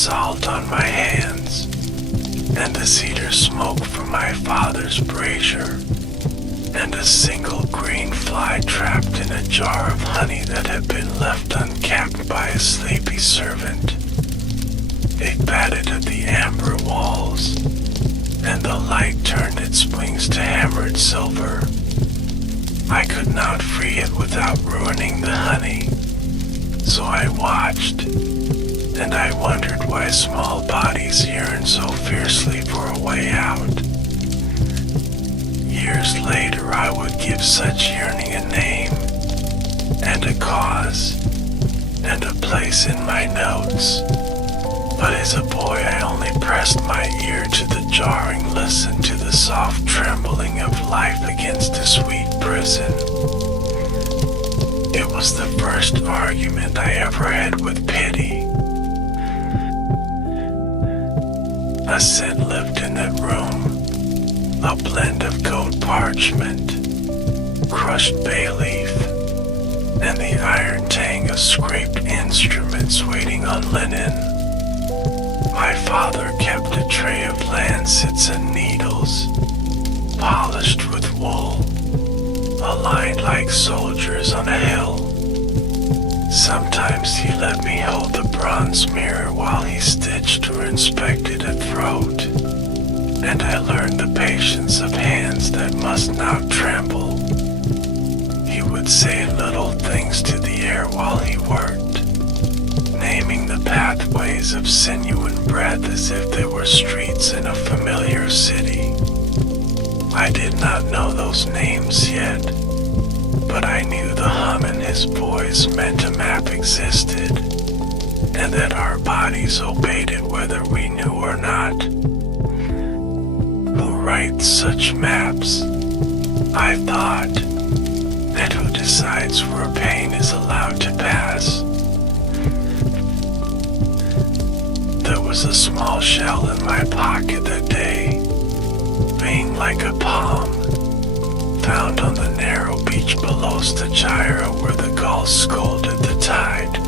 salt on my hands, and the cedar smoke from my father's brazier, and a single green fly trapped in a jar of honey that had been left uncapped by a sleepy servant. It batted at the amber walls, and the light turned its wings to hammered silver. I could not free it without ruining the honey, so I watched, and I wondered why small bodies yearn so fiercely for a way out. Years later I would give such yearning a name, and a cause, and a place in my notes. But as a boy I only pressed my ear to the jarring listen to the soft trembling of life against a sweet prison. It was the first argument I ever had with pity. A scent lived in that room, a blend of goat parchment, crushed bay leaf, and the iron tang of scraped instruments waiting on linen. My father kept a tray of lancets and needles, polished with wool, aligned like soldiers on a hill. Sometimes he let me hold the bronze mirror while he stitched or inspected a throat, and I learned the patience of hands that must not tremble. He would say little things to the air while he worked, naming the pathways of sinew and breath as if they were streets in a familiar city. I did not know those names yet, but I knew the hum in his voice meant a map existed, and that our bodies obeyed it whether we knew or not. Who writes such maps? I thought. That who decides where pain is allowed to pass? There was a small shell in my pocket that day, veined like a palm, found on the narrow beach below Stagira where the gulls scolded the tide.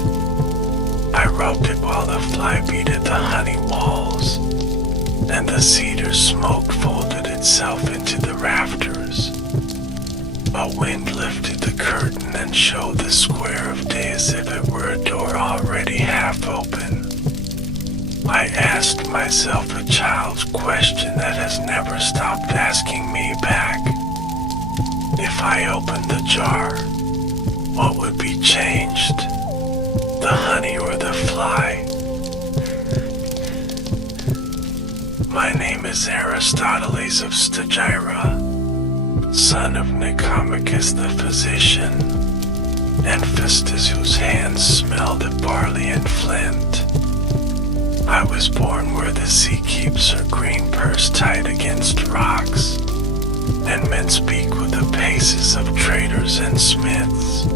I rubbed it while the fly beat at the honey walls, and the cedar smoke folded itself into the rafters. A wind lifted the curtain and showed the square of day as if it were a door already half open. I asked myself a child's question that has never stopped asking me back. If I opened the jar, what would be changed? The honey or the fly? My name is Aristoteles of Stagira, son of Nicomachus the physician, and Phistus whose hands smelled of barley and flint. I was born where the sea keeps her green purse tight against rocks, and men speak with the paces of traders and smiths.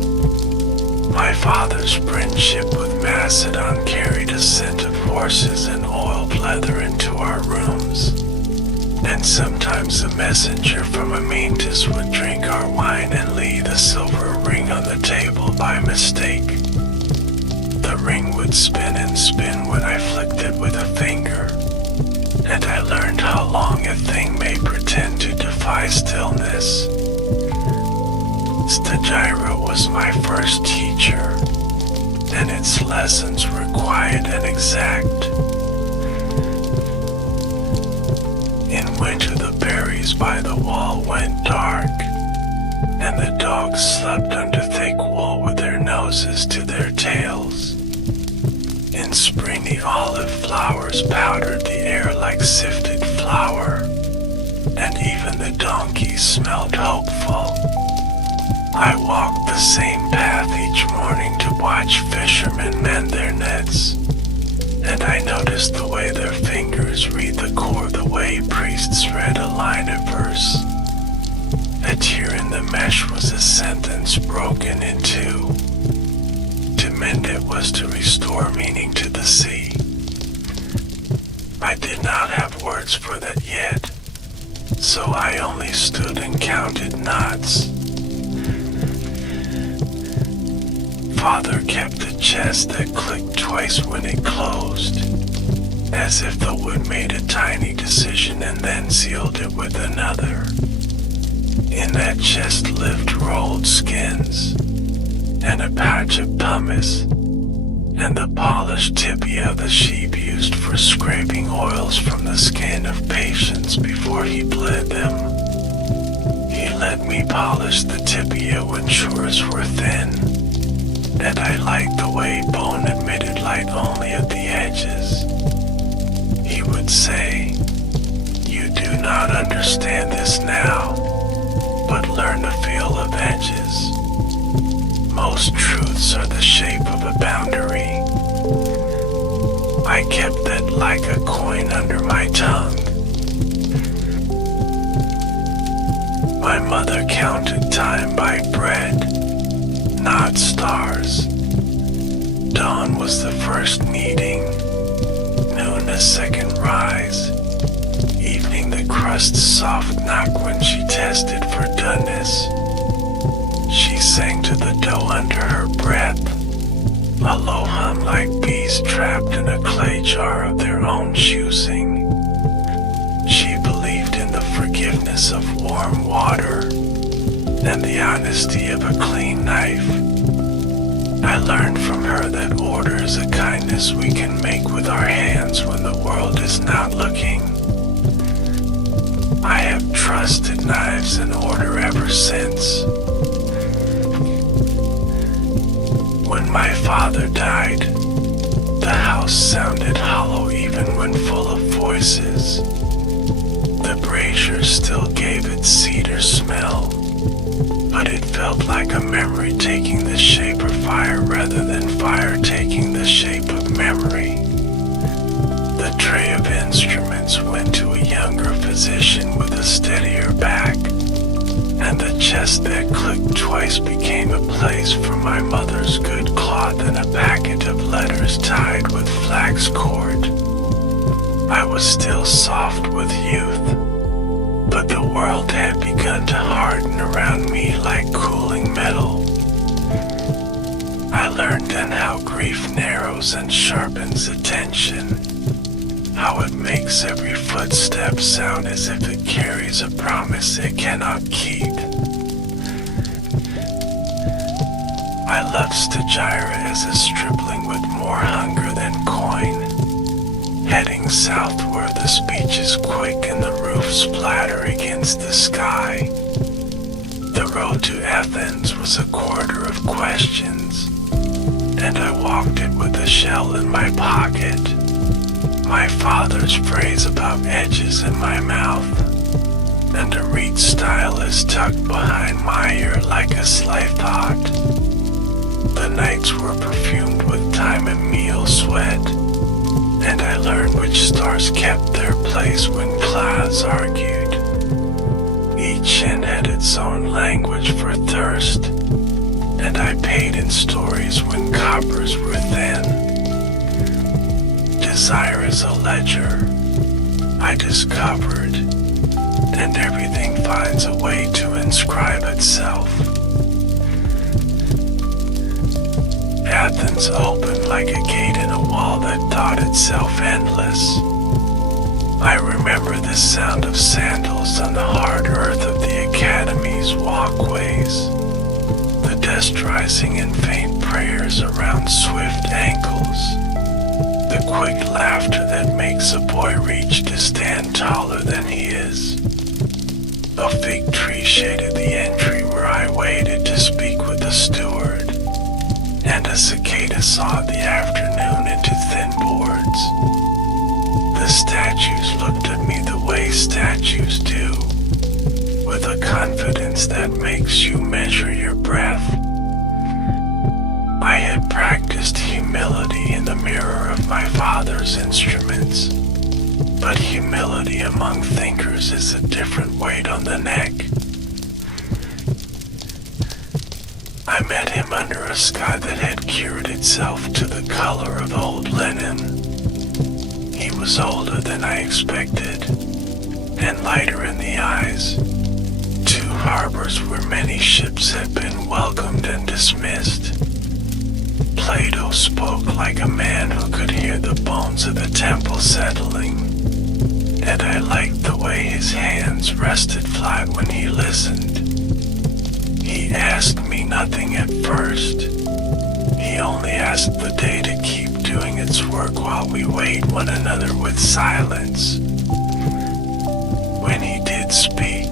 My father's friendship with Macedon carried a scent of horses and oiled leather into our rooms, and sometimes a messenger from Amyntas would drink our wine and leave a silver ring on the table by mistake. The ring would spin and spin when I flicked it with a finger, and I learned how long a thing may pretend to defy stillness. Stagira was my first teacher, and its lessons were quiet and exact. In winter the berries by the wall went dark, and the dogs slept under thick wool with their noses to their tails. In spring the olive flowers powdered the air like sifted flour, and even the donkeys smelled hopeful. I walked the same path each morning to watch fishermen mend their nets, and I noticed the way their fingers read the core, the way priests read a line of verse. A tear in the mesh was a sentence broken in two. To mend it was to restore meaning to the sea. I did not have words for that yet, so I only stood and counted knots. Father kept a chest that clicked twice when it closed, as if the wood made a tiny decision and then sealed it with another. In that chest lived rolled skins, and a patch of pumice, and the polished tibia the sheep used for scraping oils from the skin of patients before he bled them. He let me polish the tibia when chores were thin, and I liked the way bone emitted light only at the edges. He would say, "You do not understand this now, but learn the feel of edges. Most truths are the shape of a boundary." I kept that like a coin under my tongue. My mother counted time by bread, not stars. Dawn was the first kneading, noon a second rise, evening the crust's soft knock when she tested for doneness. She sang to the dough under her breath, a low hum like bees trapped in a clay jar of their own choosing. She believed in the forgiveness of warm water and the honesty of a clean knife. I learned from her that order is a kindness we can make with our hands when the world is not looking. I have trusted knives and order ever since. When my father died, the house sounded hollow even when full of voices. The brazier still gave its cedar smell, but it felt like a memory taking the shape of fire rather than fire taking the shape of memory. The tray of instruments went to a younger physician with a steadier back, and the chest that clicked twice became a place for my mother's good cloth and a packet of letters tied with flax cord. I was still soft with youth, but the world had begun to harden around me like cooling metal. I learned then how grief narrows and sharpens attention, how it makes every footstep sound as if it carries a promise it cannot keep. I loved Stagira as a stripling with more hunger than coin. Heading south where the speeches quick and the roofs splatter against the sky. The road to Athens was a quarter of questions, and I walked it with a shell in my pocket. My father's phrase about edges in my mouth, and a reed stylus tucked behind my ear like a sly thought. The nights were perfumed with time and meal sweat, and I learned which stars kept their place when clouds argued. Each inn had its own language for thirst, and I paid in stories when coppers were thin. Desire is a ledger, I discovered, and everything finds a way to inscribe itself. Athens opened like a gate in a wall that thought itself endless. I remember the sound of sandals on the hard earth of the academy's walkways, the dust rising in faint prayers around swift ankles, the quick laughter that makes a boy reach to stand taller than he is. A fig tree shaded the entry where I waited to speak with the steward, and a cicada sawed the afternoon into thin boards. The statues looked at me the way statues do, with a confidence that makes you measure your breath. I had practiced humility in the mirror of my father's instruments, but humility among thinkers is a different weight on the neck. I met him under a sky that had cured itself to the color of old linen. He was older than I expected, and lighter in the eyes. Two harbors where many ships had been welcomed and dismissed. Plato spoke like a man who could hear the bones of the temple settling, and I liked the way his hands rested flat when he listened. He asked me nothing at first. He only asked the day to keep doing its work while we weighed one another with silence. When he did speak,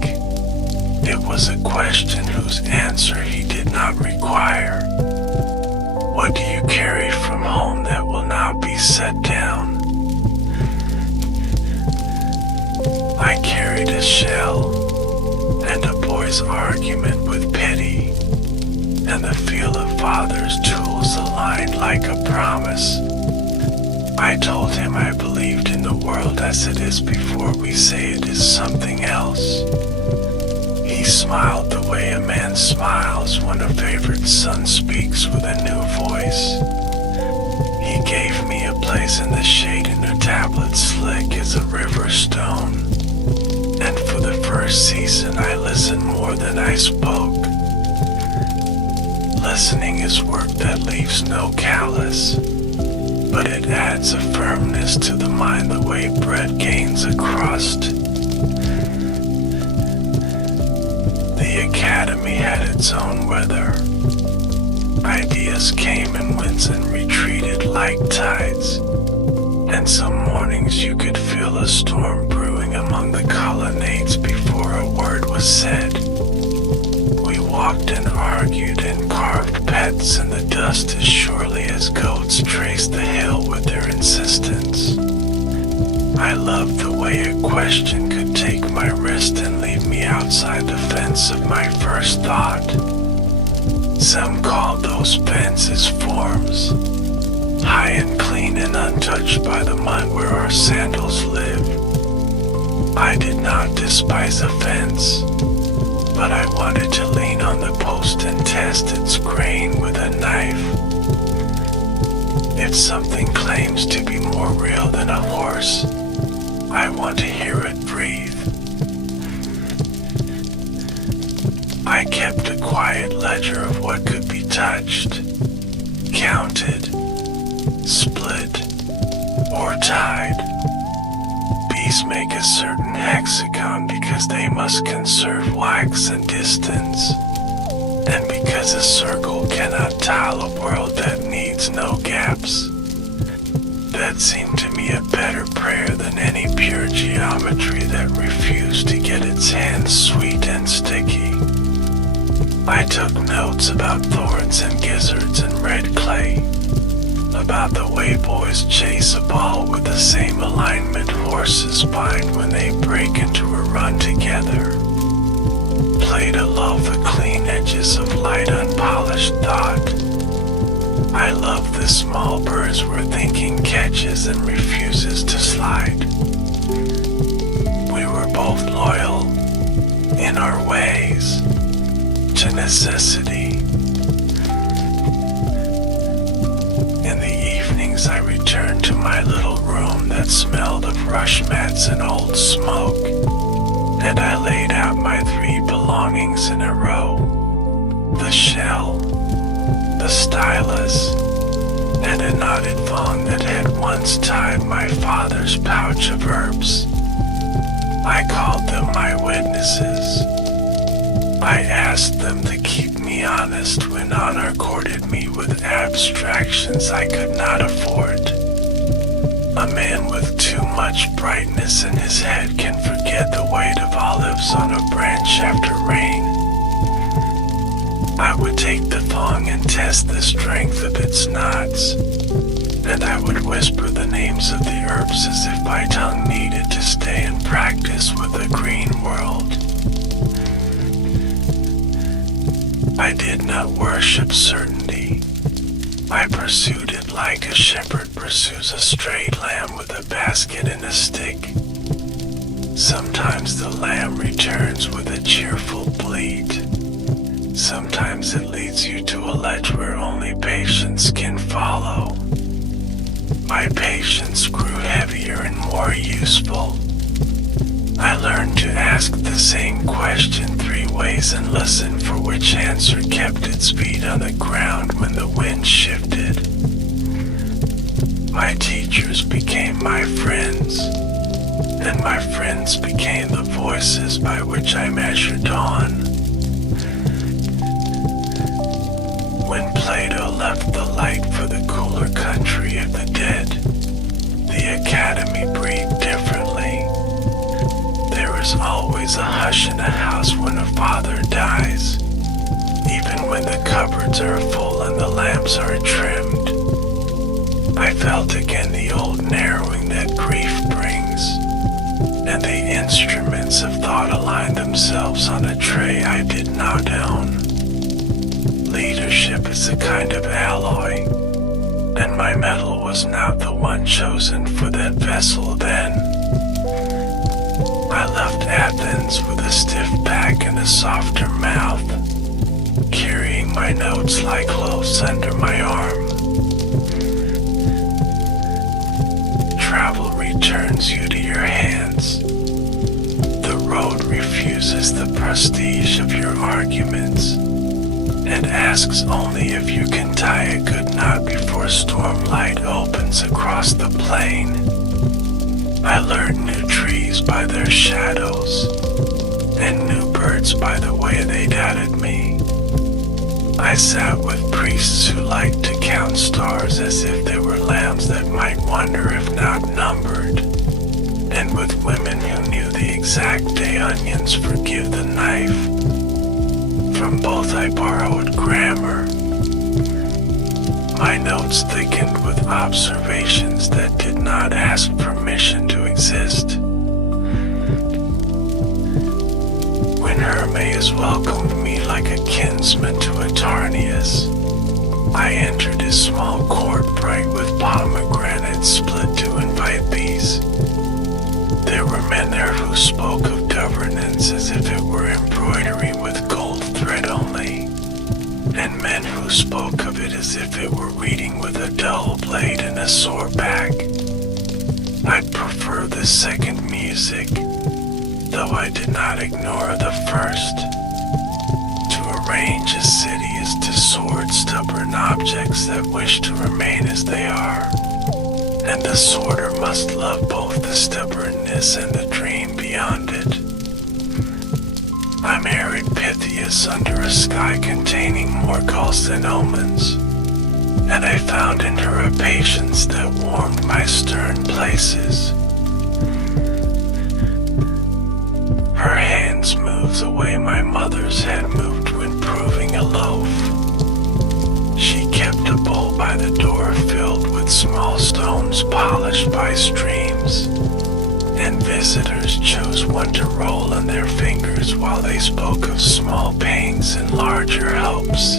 it was a question whose answer he did not require. What do you carry from home that will not be set down? I carried a shell and a boy's argument with pity, and the feel of father's tools aligned like a promise. I told him I believed in the world as it is before we say it is something else. He smiled the way a man smiles when a favorite son speaks with a new voice. He gave me a place in the shade in a tablet slick as a river stone. And for the first season I listened more than I spoke. Listening is work that leaves no callous, but it adds a firmness to the mind the way bread gains a crust. The academy had its own weather. Ideas came and went and retreated like tides, and some mornings you could feel a storm brewing among the colonnades before a word was said. We walked and argued and carved pets in the dust as surely as goats traced the hill with their insistence. I loved the way a question could take my wrist and leave me outside the fence of my first thought. Some called those fences forms, high and clean and untouched by the mud where our sandals live. I did not despise a fence, but I wanted to lean on the post and test its grain with a knife. If something claims to be more real than a horse, I want to hear it breathe. I kept a quiet ledger of what could be touched, counted, split, or tied. Bees make a certain hexagon because they must conserve wax and distance, and because a circle cannot tile a world that needs no gaps. That seemed to me a better prayer than any pure geometry that refused to get its hands sweet and sticky. I took notes about thorns and gizzards and red clay, about the way boys chase a ball with the same alignment horses find when they break into a run together. Plato loved the clean edges of light unpolished thought. I love the small birds where thinking catches and refuses to slide. We were both loyal, in our ways, to necessity. In the evenings I returned to my little room that smelled of rush mats and old smoke, and I laid out my 3 belongings in a row: the shell, the stylus, and a knotted thong that had once tied my father's pouch of herbs. I called them my witnesses. I asked them to keep me honest when honor courted me with abstractions I could not afford. A man with too much brightness in his head can forget the weight of olives on a branch after rain. I would take the thong and test the strength of its knots, and I would whisper the names of the herbs as if my tongue needed to stay in practice with the green world. I did not worship certainty. I pursued it like a shepherd pursues a strayed lamb with a basket and a stick. Sometimes the lamb returns with a cheerful bleat. Sometimes it leads you to a ledge where only patience can follow. My patience grew heavier and more useful. I learned to ask the same question 3 ways and listen for which answer kept its feet on the ground when the wind shifted. My teachers strangers became my friends, and my friends became the voices by which I measured on. When Plato left the light for the cooler country of the dead, the academy breathed differently. There is always a hush in a house when a father dies, even when the cupboards are full and the lamps are trimmed. I felt again the old narrowing that grief brings, and the instruments of thought aligned themselves on a tray I did not own. Leadership is a kind of alloy, and my metal was not the one chosen for that vessel then. I left Athens with a stiff back and a softer mouth, carrying my notes like clothes under my arm. Travel returns you to your hands. The road refuses the prestige of your arguments, and asks only if you can tie a good knot before stormlight opens across the plain. I learned new trees by their shadows, and new birds by the way they doubted me. I sat with priests who liked to count stars as if they were lambs that might wander if not numbered, and with women who knew the exact day onions forgive the knife. From both I borrowed grammar. My notes thickened with observations that did not ask permission to exist. When Hermes welcomed me like a kinsman to Atarneus, I entered his small court bright with pomegranates split to invite peace. There were men there who spoke of governance as if it were embroidery with gold thread only, and men who spoke of it as if it were reading with a dull blade and a sore back. I'd prefer the second music, though I did not ignore the first. To arrange a city is to sort stubborn objects that wish to remain as they are, and the sorter must love both the stubbornness and the dream beyond it. I married Pythias under a sky containing more gulls than omens, and I found in her a patience that warmed my stern places. Her hand smooths away my mother's had moved when proving a loaf. She kept a bowl by the door filled with small stones polished by streams, and visitors chose one to roll in their fingers while they spoke of small pains and larger hopes.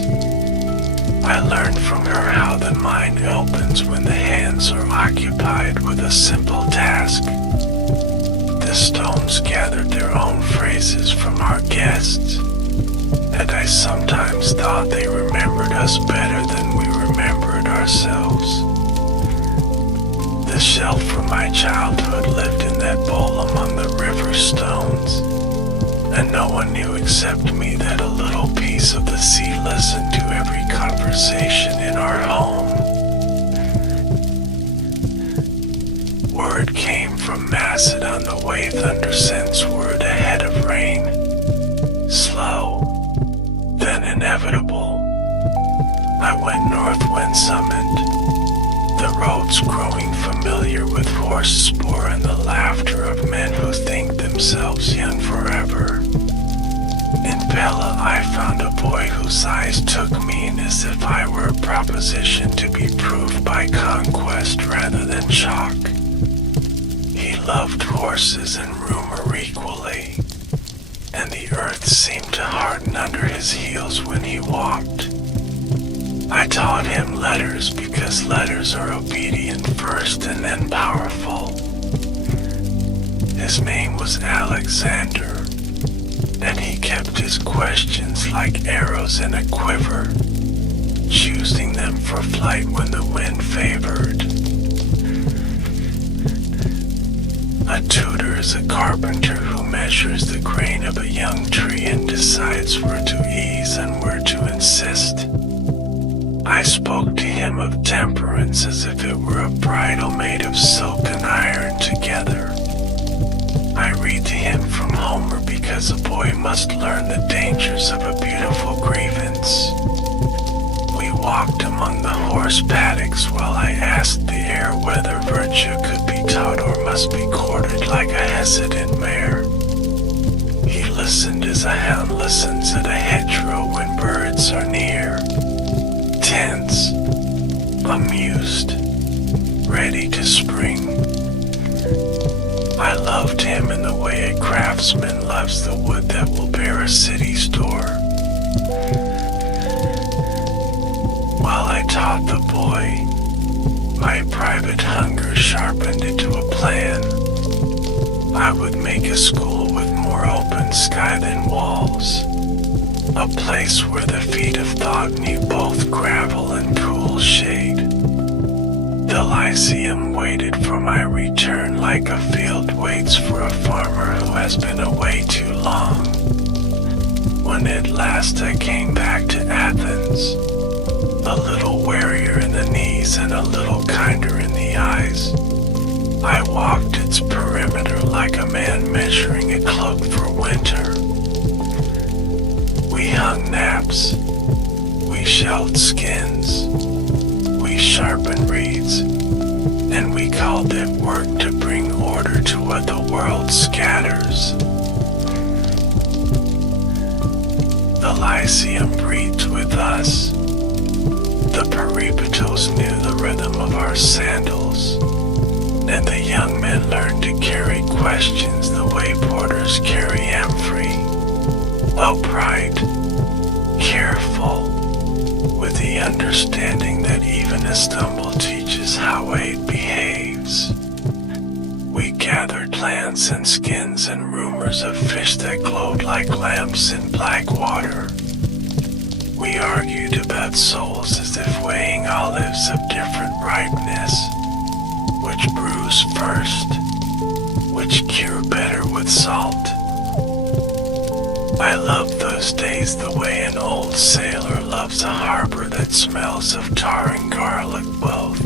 I learned from her how the mind opens when the hands are occupied with a simple task. The stones gathered their own phrases from our guests, and I sometimes thought they remembered us better than we remembered ourselves. The shell from my childhood lived in that bowl among the river stones, and no one knew except me that a little piece of the sea listened to every conversation in our home. Word came from Macedon the way thunder sends word ahead of rain. Slow, then inevitable. I went north when summoned, the roads growing familiar with horse spoor and the laughter of men who think themselves young forever. In Pella I found a boy whose eyes took me in as if I were a proposition to be proved by conquest rather than chalk. He loved horses and rumor equally, and the earth seemed to harden under his heels when he walked. I taught him letters because letters are obedient first and then powerful. His name was Alexander, and he kept his questions like arrows in a quiver, choosing them for flight when the wind favored. A tutor is a carpenter who measures the grain of a young tree and decides where to ease and where to insist. I spoke to him of temperance as if it were a bridle made of silk and iron together. I read to him from Homer because a boy must learn the dangers of a beautiful grievance. We walked among the horse paddocks while I asked the air whether virtue could be taught or must be courted like a hesitant mare. He listened as a hound listens at a hedgerow when birds are near, tense, amused, ready to spring. I loved him in the way a craftsman loves the wood that will bear a city's door. While I taught the boy, my private hunger sharpened into a plan. I would make a school with more open sky than walls, a place where the feet of thought knew both gravel and cool shade. The Lyceum waited for my return like a field waits for a farmer who has been away too long. When at last I came back to Athens, a little wearier in the knees and a little kinder in the eyes, I walked its perimeter like a man measuring a cloak for winter. We hung naps, we shelled skins, we sharpened reeds, and we called it work to bring order to what the world scatters. The Lyceum breathed with us. The peripatos knew the rhythm of our sandals, and the young men learned to carry questions the way porters carry amphorae, upright, careful, with the understanding that even a stumble teaches how aid behaves. We gathered plants and skins and rumors of fish that glowed like lamps in black water. We argued about souls as if weighing olives of different ripeness. Which bruise first? Which cure better with salt? I loved those days the way an old sailor loves a harbor that smells of tar and garlic both.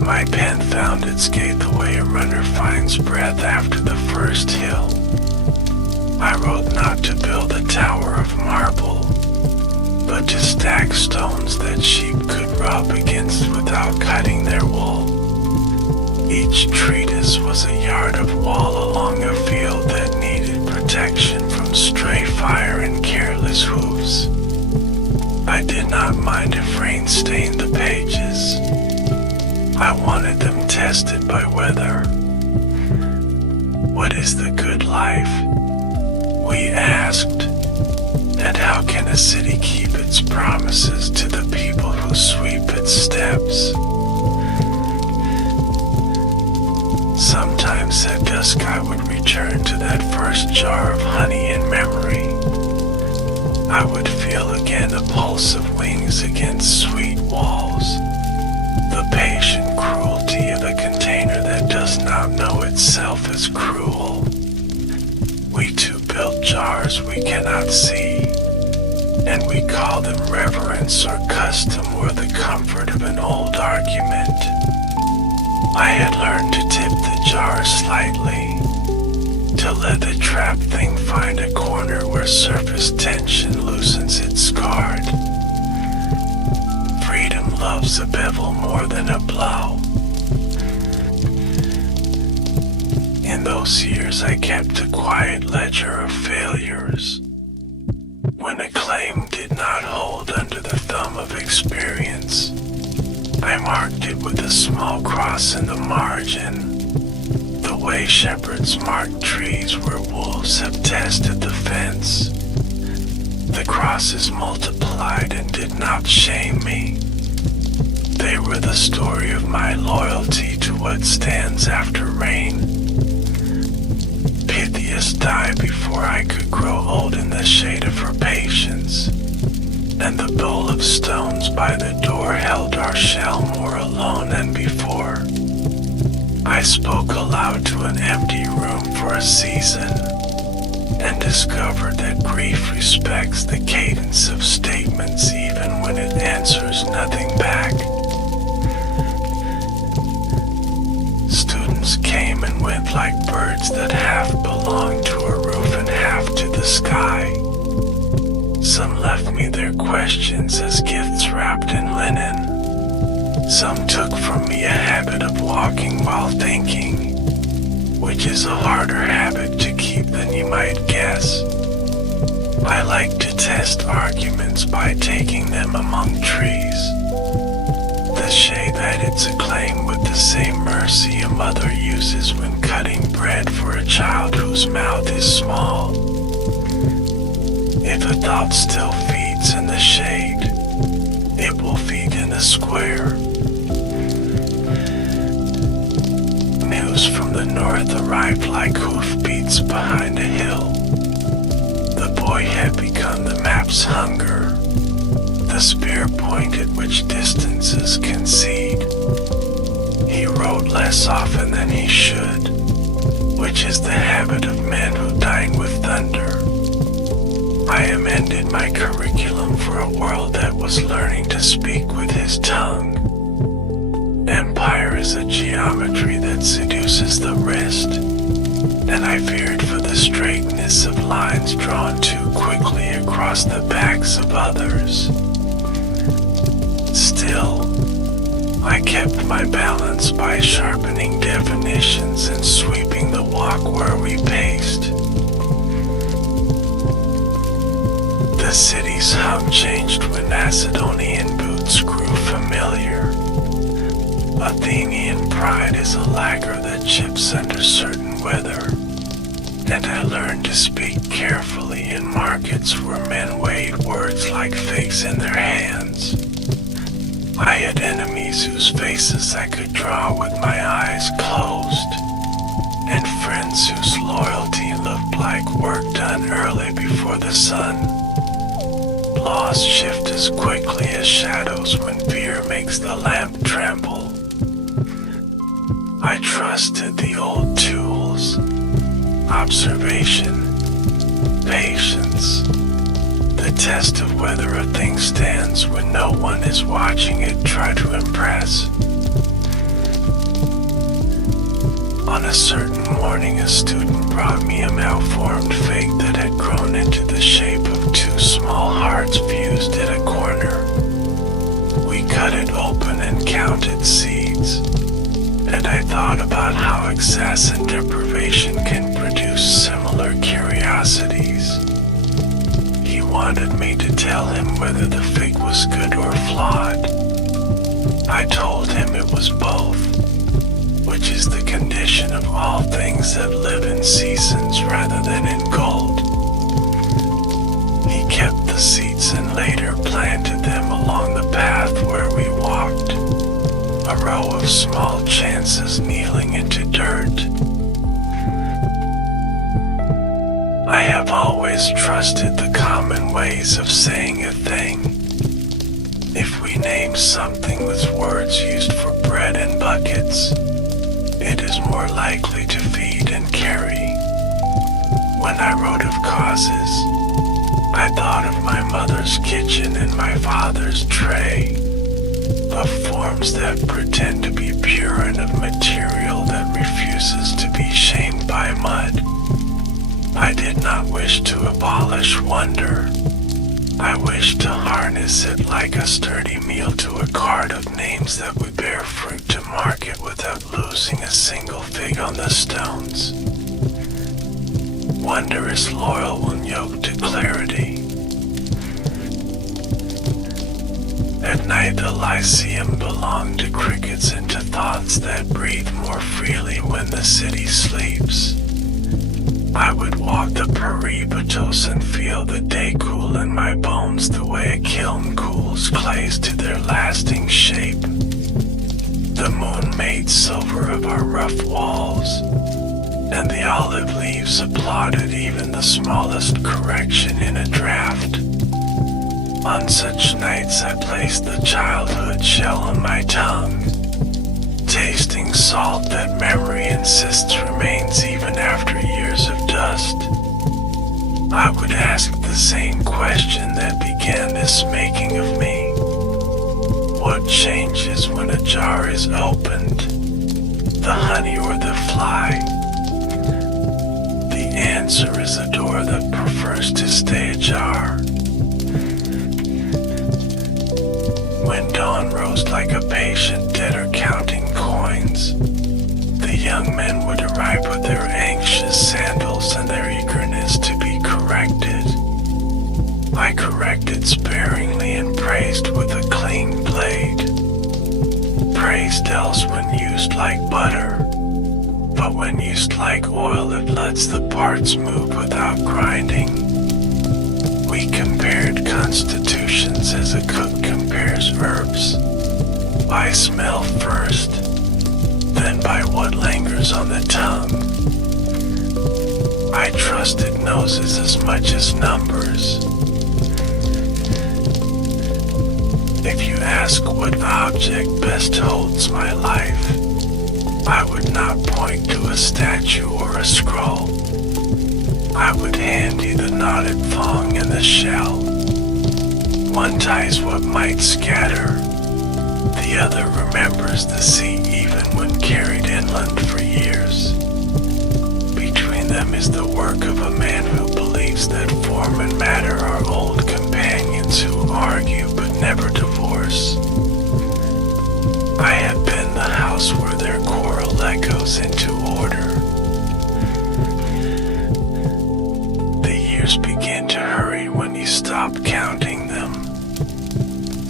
My pen found its gait the way a runner finds breath after the first hill. I wrote not to build a tower of marble, but to stack stones that sheep could rub against without cutting their wool. Each treatise was a yard of wall along a field that needed protection from stray fire and careless hooves. I did not mind if rain stained the pages. I wanted them tested by weather. What is the good life? We asked. And how can a city keep its promises to the people who sweep its steps? Sometimes at dusk I would return to that first jar of honey in memory. I would feel again a pulse of wings against sweet walls, the patient cruelty of a container that does not know itself as cruel. We too build jars we cannot see, and we call them reverence or custom or the comfort of an old argument. I had learned to tip the jar slightly, to let the trapped thing find a corner where surface tension loosens its guard. Freedom loves a bevel more than a blow. In those years I kept a quiet ledger of failures. When a claim did not hold under the thumb of experience, I marked it with a small cross in the margin, the way shepherds mark trees where wolves have tested the fence. The crosses multiplied and did not shame me. They were the story of my loyalty to what stands after rain. Pythias died before I could grow old in the shade of her patience, and the bowl of stones by the door held our shell more alone than before. I spoke aloud to an empty room for a season, and discovered that grief respects the cadence of statements even when it answers nothing back. Students came and went like birds that half belonged to a roof and half to the sky. Some left me their questions as gifts wrapped in linen. Some took from me a habit of walking while thinking, which is a harder habit to keep than you might guess. I like to test arguments by taking them among trees. The shade at its acclaim with the same mercy a mother uses when cutting bread for a child whose mouth is small. If a thought still feeds in the shade, it will feed in the square. News from the north arrived like hoofbeats behind a hill. The boy had become the map's hunger, the spear point at which distances concede. He rode less often than he should, which is the habit of men who dine with thunder. I amended my curriculum for a world that was learning to speak with his tongue. Empire is a geometry that seduces the wrist, and I feared for the straightness of lines drawn too quickly across the backs of others. Still, I kept my balance by sharpening definitions and sweeping the walk where we paced. The city's hum changed when Macedonian boots grew familiar. Athenian pride is a lacquer that chips under certain weather, and I learned to speak carefully in markets where men weighed words like figs in their hands. I had enemies whose faces I could draw with my eyes closed, and friends whose loyalty looked like work done early before the sun. Laws shift as quickly as shadows when fear makes the lamp tremble. I trusted the old tools: observation, patience, the test of whether a thing stands when no one is watching it try to impress. On a certain morning, a student brought me a malformed fig that had grown into the shape of two small hearts fused at a corner. We cut it open and counted seeds, and I thought about how excess and deprivation can produce similar curiosities. He wanted me to tell him whether the fig was good or flawed. I told him it was both, which is the condition of all things that live in seasons rather than in gold. He kept the seeds and later planted them along the path where we walked, a row of small chances kneeling into dirt. I have always trusted the common ways of saying a thing. If we name something with words used for bread and buckets, it is more likely to feed and carry. When I wrote of causes, I thought of my mother's kitchen and my father's tray, of forms that pretend to be pure and of material that refuses to be shamed by mud. I did not wish to abolish wonder. I wished to harness it like a sturdy mule to a cart of names that would bear fruit to market without losing a single fig on the stones. Wonder is loyal when yoked to clarity. At night the Lyceum belonged to crickets and to thoughts that breathe more freely when the city sleeps. I would walk the Peripatos and feel the day cool in my bones the way a kiln cools clays to their lasting shape. The moon made silver of our rough walls, and the olive leaves applauded even the smallest correction in a draft. On such nights I placed the childhood shell on my tongue, tasting salt that memory insists remains even after years of dust. I would ask the same question that began this making of me. What changes when a jar is opened? The honey or the fly? The answer is a door that prefers to stay ajar. When dawn rose like a patient debtor counting coins, the young men would arrive with their anxious sandals and their eagerness to be corrected. I corrected sparingly and praised with a clean blade. Praise dulls when used like butter, but when used like oil it lets the parts move without grinding. We compared constitutions as a cook compares herbs, by smell first, then by what lingers on the tongue. I trusted noses as much as numbers. If you ask what object best holds my life, I would not point to a statue or a scroll. I would hand you the knotted thong and the shell. One ties what might scatter, the other remembers the sea even when carried inland for years. Between them is the work of a man who believes that form and matter are old companions who argue but never divorce. I have been the house where their quarrel echoes into order. The years begin to hurry when you stop counting them.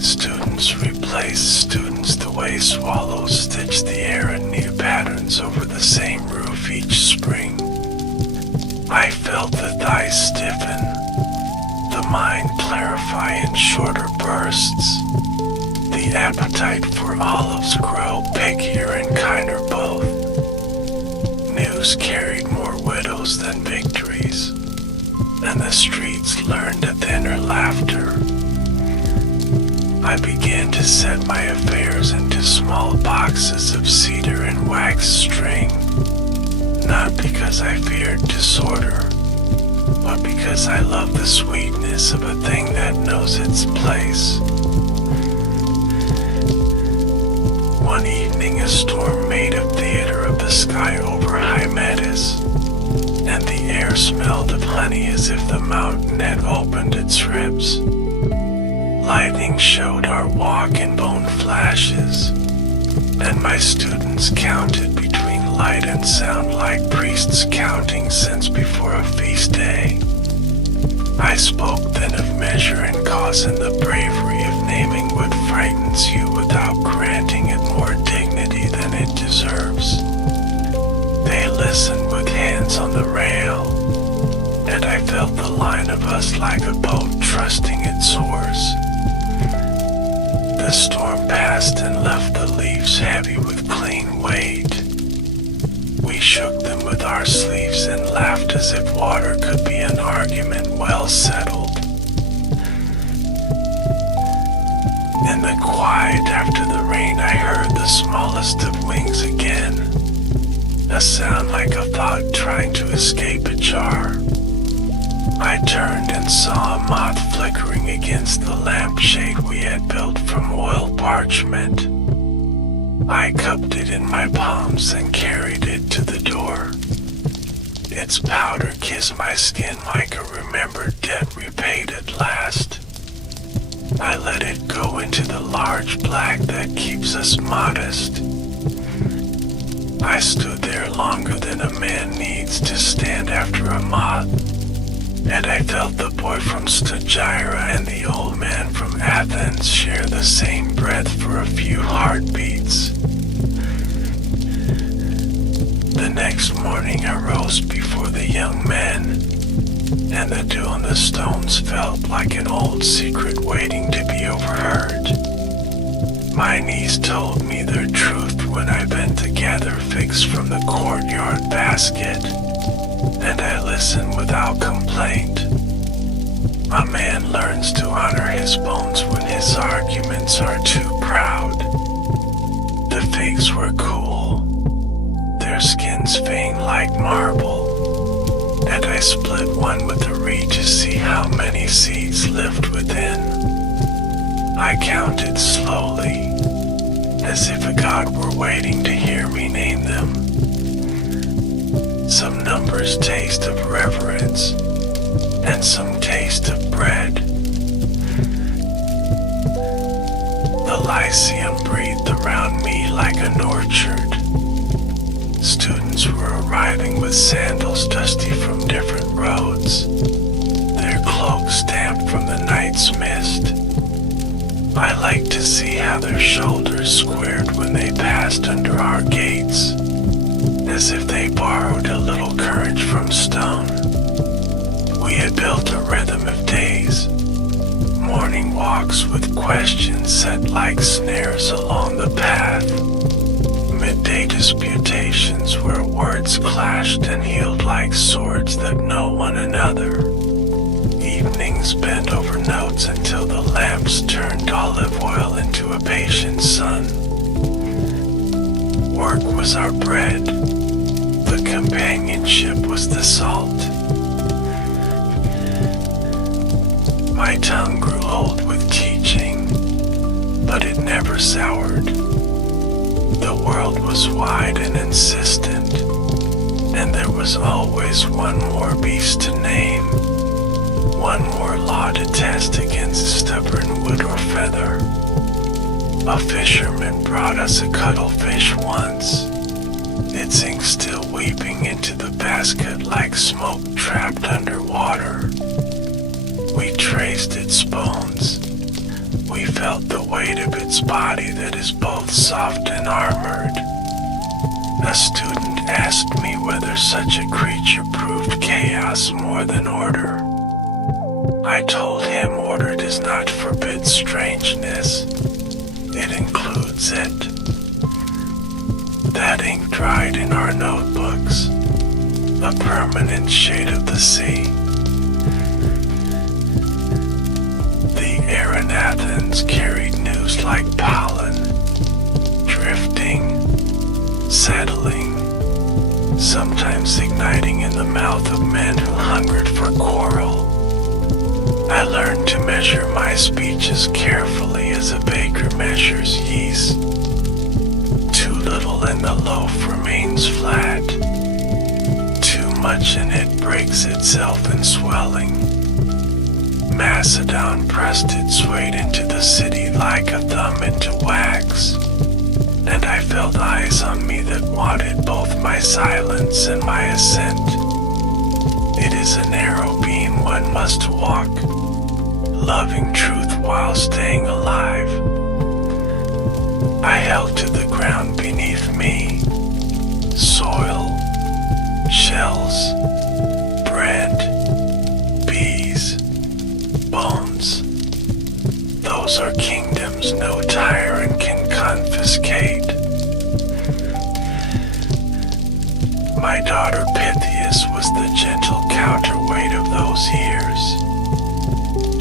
Students replace students the way swallows stitch the air in new patterns over the same roof each spring. I felt the thighs stiffen, the mind clarify in shorter bursts, the appetite for olives grow pickier and kinder both. News carried more widows than victories, and the streets learned a thinner laughter. I began to set my affairs into small boxes of cedar and wax string, not because I feared disorder, but because I love the sweetness of a thing that knows its place. One evening a storm made a theater of the sky over Hymettus, and the air smelled of honey as if the mountain had opened its ribs. Lightning showed our walk in bone flashes, and my students counted between light and sound like priests counting since before a feast day. I spoke then of measure and cause and the bravery of naming what frightens you without granting it more dignity than it deserves. They listened with hands on the rail, and I felt the line of us like a boat trusting its oars. The storm passed and left the leaves heavy with clean weight. We shook them with our sleeves and laughed as if water could be an argument well settled. In the quiet after the rain I heard the smallest of wings again, a sound like a thought trying to escape a jar. I turned and saw a moth flickering against the lampshade we had built from oil parchment. I cupped it in my palms and carried it to the door. Its powder kissed my skin like a remembered debt repaid at last. I let it go into the large black that keeps us modest. I stood there longer than a man needs to stand after a moth, and I felt the boy from Stagira and the old man from Athens share the same breath for a few heartbeats. The next morning I rose before the young men, and the dew on the stones felt like an old secret waiting to be overheard. My knees told me their truth when I bent to gather figs from the courtyard basket, and I listened without complaint. A man learns to honor his bones when his arguments are too proud. The figs were cool, their skins veined like marble, and I split one with a read to see how many seeds lived within. I counted slowly, as if a god were waiting to hear me name them. Some numbers taste of reverence, and some taste of bread. The Lyceum breathed around me like an orchard. Students were arriving with sandals dusty from different roads, their cloaks damp from the night's mist. I liked to see how their shoulders squared when they passed under our gates, as if they borrowed a little courage from stone. We had built a rhythm of days, morning walks with questions set like snares along the path, midday disputations where words clashed and healed like swords that know one another, evenings bent over notes until the lamps turned olive oil into a patient sun. Work was our bread, the companionship was the salt. My tongue grew old with teaching, but it never soured. The world was wide and insistent, and there was always one more beast to name, one more law to test against stubborn wood or feather. A fisherman brought us a cuttlefish once, its ink still weeping into the basket like smoke trapped underwater. We traced its bones. We felt the weight of its body that is both soft and armored. A student asked me whether such a creature proved chaos more than order. I told him order does not forbid strangeness. It includes it. That ink dried in our notebooks, a permanent shade of the sea. The air in Athens carried news like pollen, drifting, settling, sometimes igniting in the mouth of men who hungered for quarrel. I learned to measure my speech as carefully as a baker measures yeast. Too little in the loaf remains flat. Too much in it breaks itself in swelling. Macedon pressed its weight into the city like a thumb into wax, and I felt eyes on me that wanted both my silence and my assent. It is a narrow beam one must walk, loving truth while staying alive. I held to the ground beneath me, soil, shells, bread, bees, bones. Those are kingdoms no tyrant can confiscate. My daughter Pythias was the gentle counterweight of those years.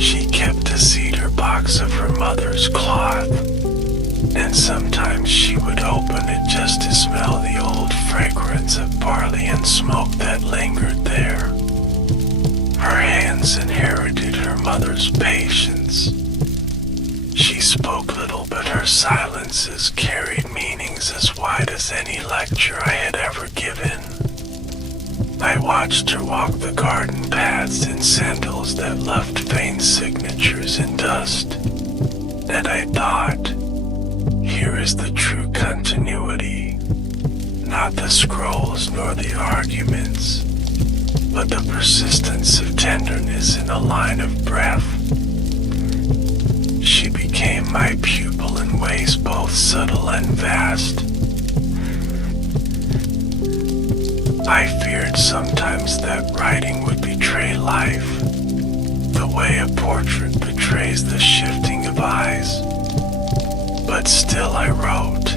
She kept a cedar box of her mother's cloth, and sometimes she would open it just to smell the old fragrance of barley and smoke that lingered there. Her hands inherited her mother's patience. She spoke little, but her silences carried meanings as wide as any lecture I had ever given. I watched her walk the garden paths in sandals that left faint signatures in dust, and I thought, here is the true continuity, not the scrolls nor the arguments, but the persistence of tenderness in a line of breath. She became my pupil in ways both subtle and vast. I feared sometimes that writing would betray life, the way a portrait betrays the shifting of eyes. But still I wrote.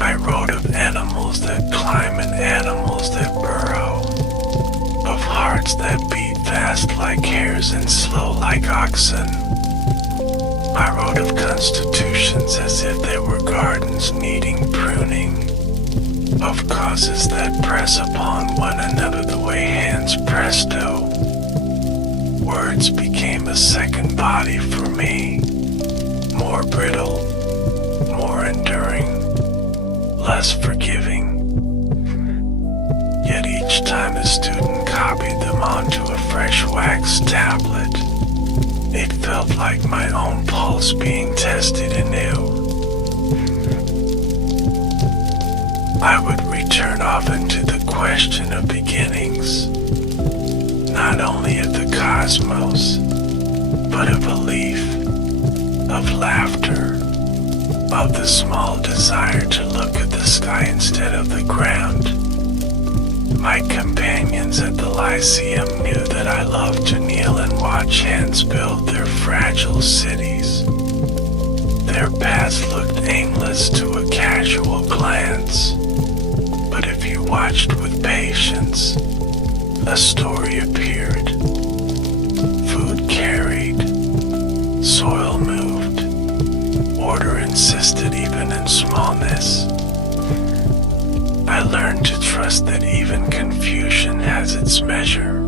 I wrote of animals that climb and animals that burrow, of hearts that beat fast like hares and slow like oxen. I wrote of constitutions as if they were gardens needing pruning, of causes that press upon one another the way hands press dough, words became a second body for me, more brittle, more enduring, less forgiving. Yet each time a student copied them onto a fresh wax tablet, it felt like my own pulse being tested anew. I would return often to the question of beginnings, not only of the cosmos, but of belief, of laughter, of the small desire to look at the sky instead of the ground. My companions at the Lyceum knew that I loved to kneel and watch ants build their fragile cities. Their paths looked aimless to a casual glance, but if you watched with patience, a story appeared. Food carried, soil moved, order insisted even in smallness. I learned to trust that even confusion has its measure.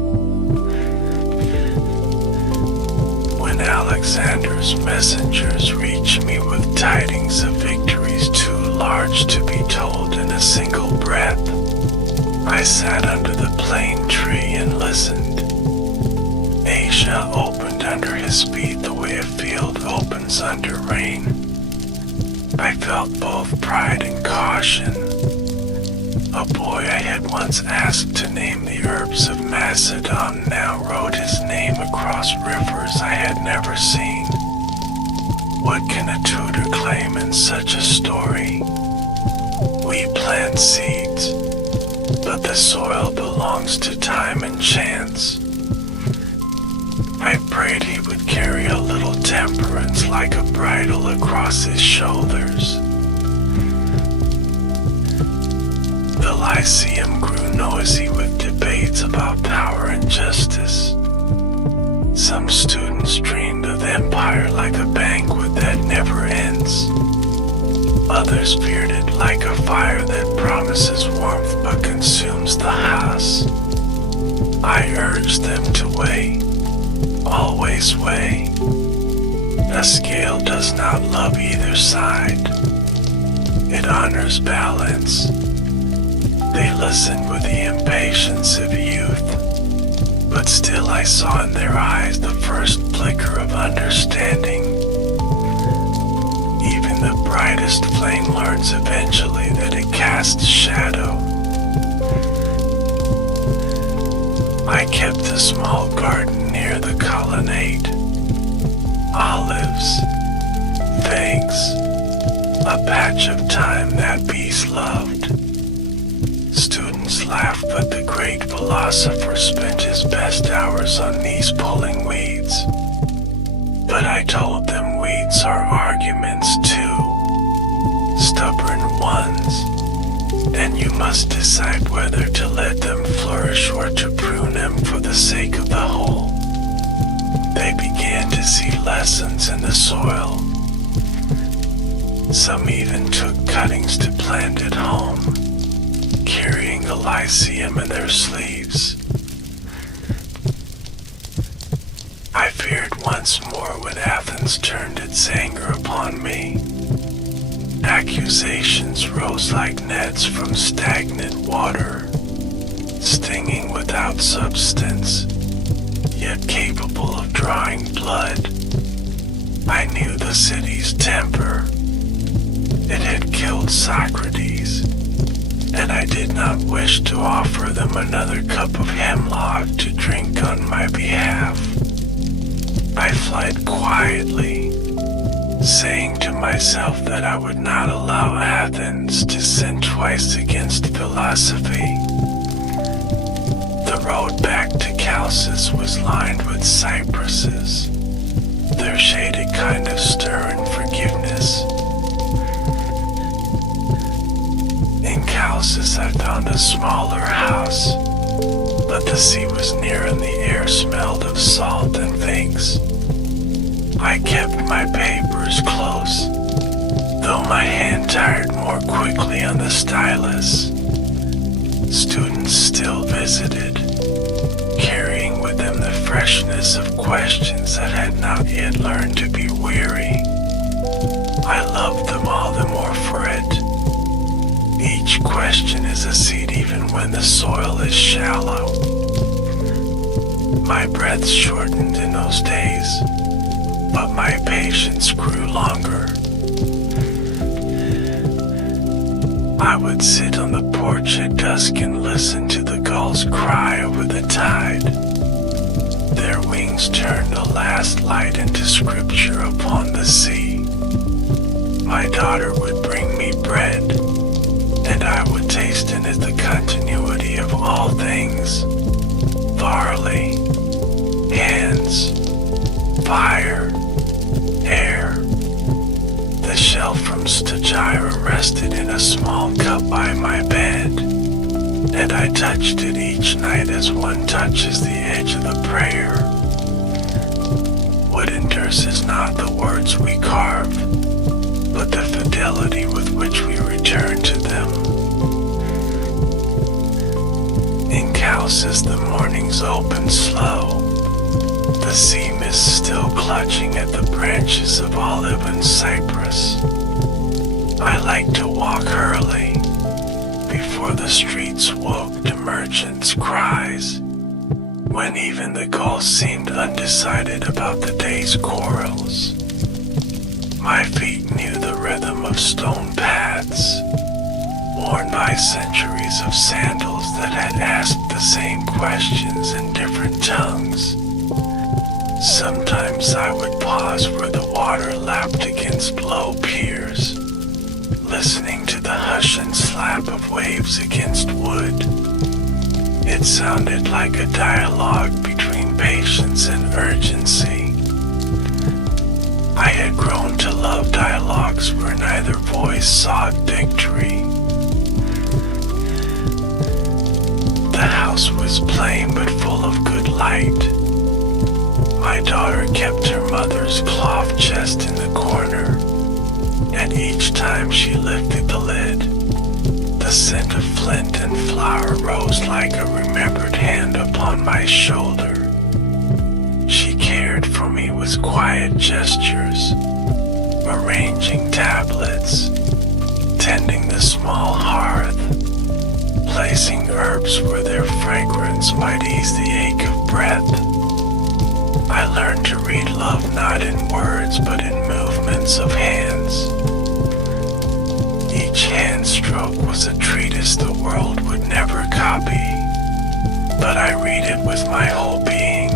When Alexander's messengers reached me with tidings of victories too large to be told in a single breath, I sat under the plane tree and listened. Asia opened under his feet the way a field opens under rain. I felt both pride and caution. A boy I had once asked to name the herbs of Macedon now wrote his name across rivers I had never seen. What can a tutor claim in such a story? We plant seeds, but the soil belongs to time and chance. I prayed he would carry a little temperance like a bridle across his shoulders. The Lyceum grew noisy with debates about power and justice. Some students dreamed of empire like a banquet that never ends. Others feared it like a fire that promises warmth but consumes the house. I urged them to weigh, always weigh. A scale does not love either side. It honors balance. They listened with the impatience of youth, but still I saw in their eyes the first flicker of understanding. Even the brightest flame learns eventually that it casts shadow. I kept a small garden near the colonnade. Olives, figs, a patch of time that bees loved. Students laughed, but the great philosopher spent his best hours on these pulling weeds. But I told them weeds are arguments too, stubborn ones, and you must decide whether to let them flourish or to prune them for the sake of the whole. They began to see lessons in the soil. Some even took cuttings to plant at home, carrying the Lyceum in their sleeves. I feared once more when Athens turned its anger upon me. Accusations rose like nets from stagnant water, stinging without substance, yet capable of drawing blood. I knew the city's temper. It had killed Socrates, and I did not wish to offer them another cup of hemlock to drink on my behalf. I fled quietly, saying to myself that I would not allow Athens to sin twice against philosophy. The road back to Chalcis was lined with cypresses, their shaded kind of stir and forgiveness. In Chalcis I found a smaller house, but the sea was near and the air smelled of salt and figs. I kept my papers close, though my hand tired more quickly on the stylus. Students still visited, carrying with them the freshness of questions that had not yet learned to be weary. I love them all the more for it. Each question is a seed even when the soil is shallow. My breath shortened in those days, but my patience grew longer. I would sit on the porch at dusk and listen to the gulls cry over the tide. Their wings turned the last light into scripture upon the sea. My daughter would bring me bread, and I would taste in it the continuity of all things: barley, hands, fire, air. The shell from Stagira rested in a small cup by my bed, and I touched it each night as one touches the edge of the prayer. What endures not the words we carve, but the fidelity with which we return to them. In Calcis the mornings open slow, the sea mist still clutching at the branches of olive and cypress. I like to walk early, before the streets woke to merchants' cries, when even the gulls seemed undecided about the day's quarrels. My feet knew the rhythm of stone paths, worn by centuries of sandals that had asked the same questions in different tongues. Sometimes I would pause where the water lapped against low piers, listening to the hush and slap of waves against wood. It sounded like a dialogue between patience and urgency. I had grown to love dialogues where neither voice sought victory. The house was plain but full of good light. My daughter kept her mother's cloth chest in the corner, and each time she lifted the lid, the scent of flint and flour rose like a remembered hand upon my shoulder. She cared for me with quiet gestures, arranging tablets, tending the small hearth, placing herbs where their fragrance might ease the ache of breath. I learned to read love not in words but in movements of hands. Each hand stroke was a treatise the world would never copy, but I read it with my whole being.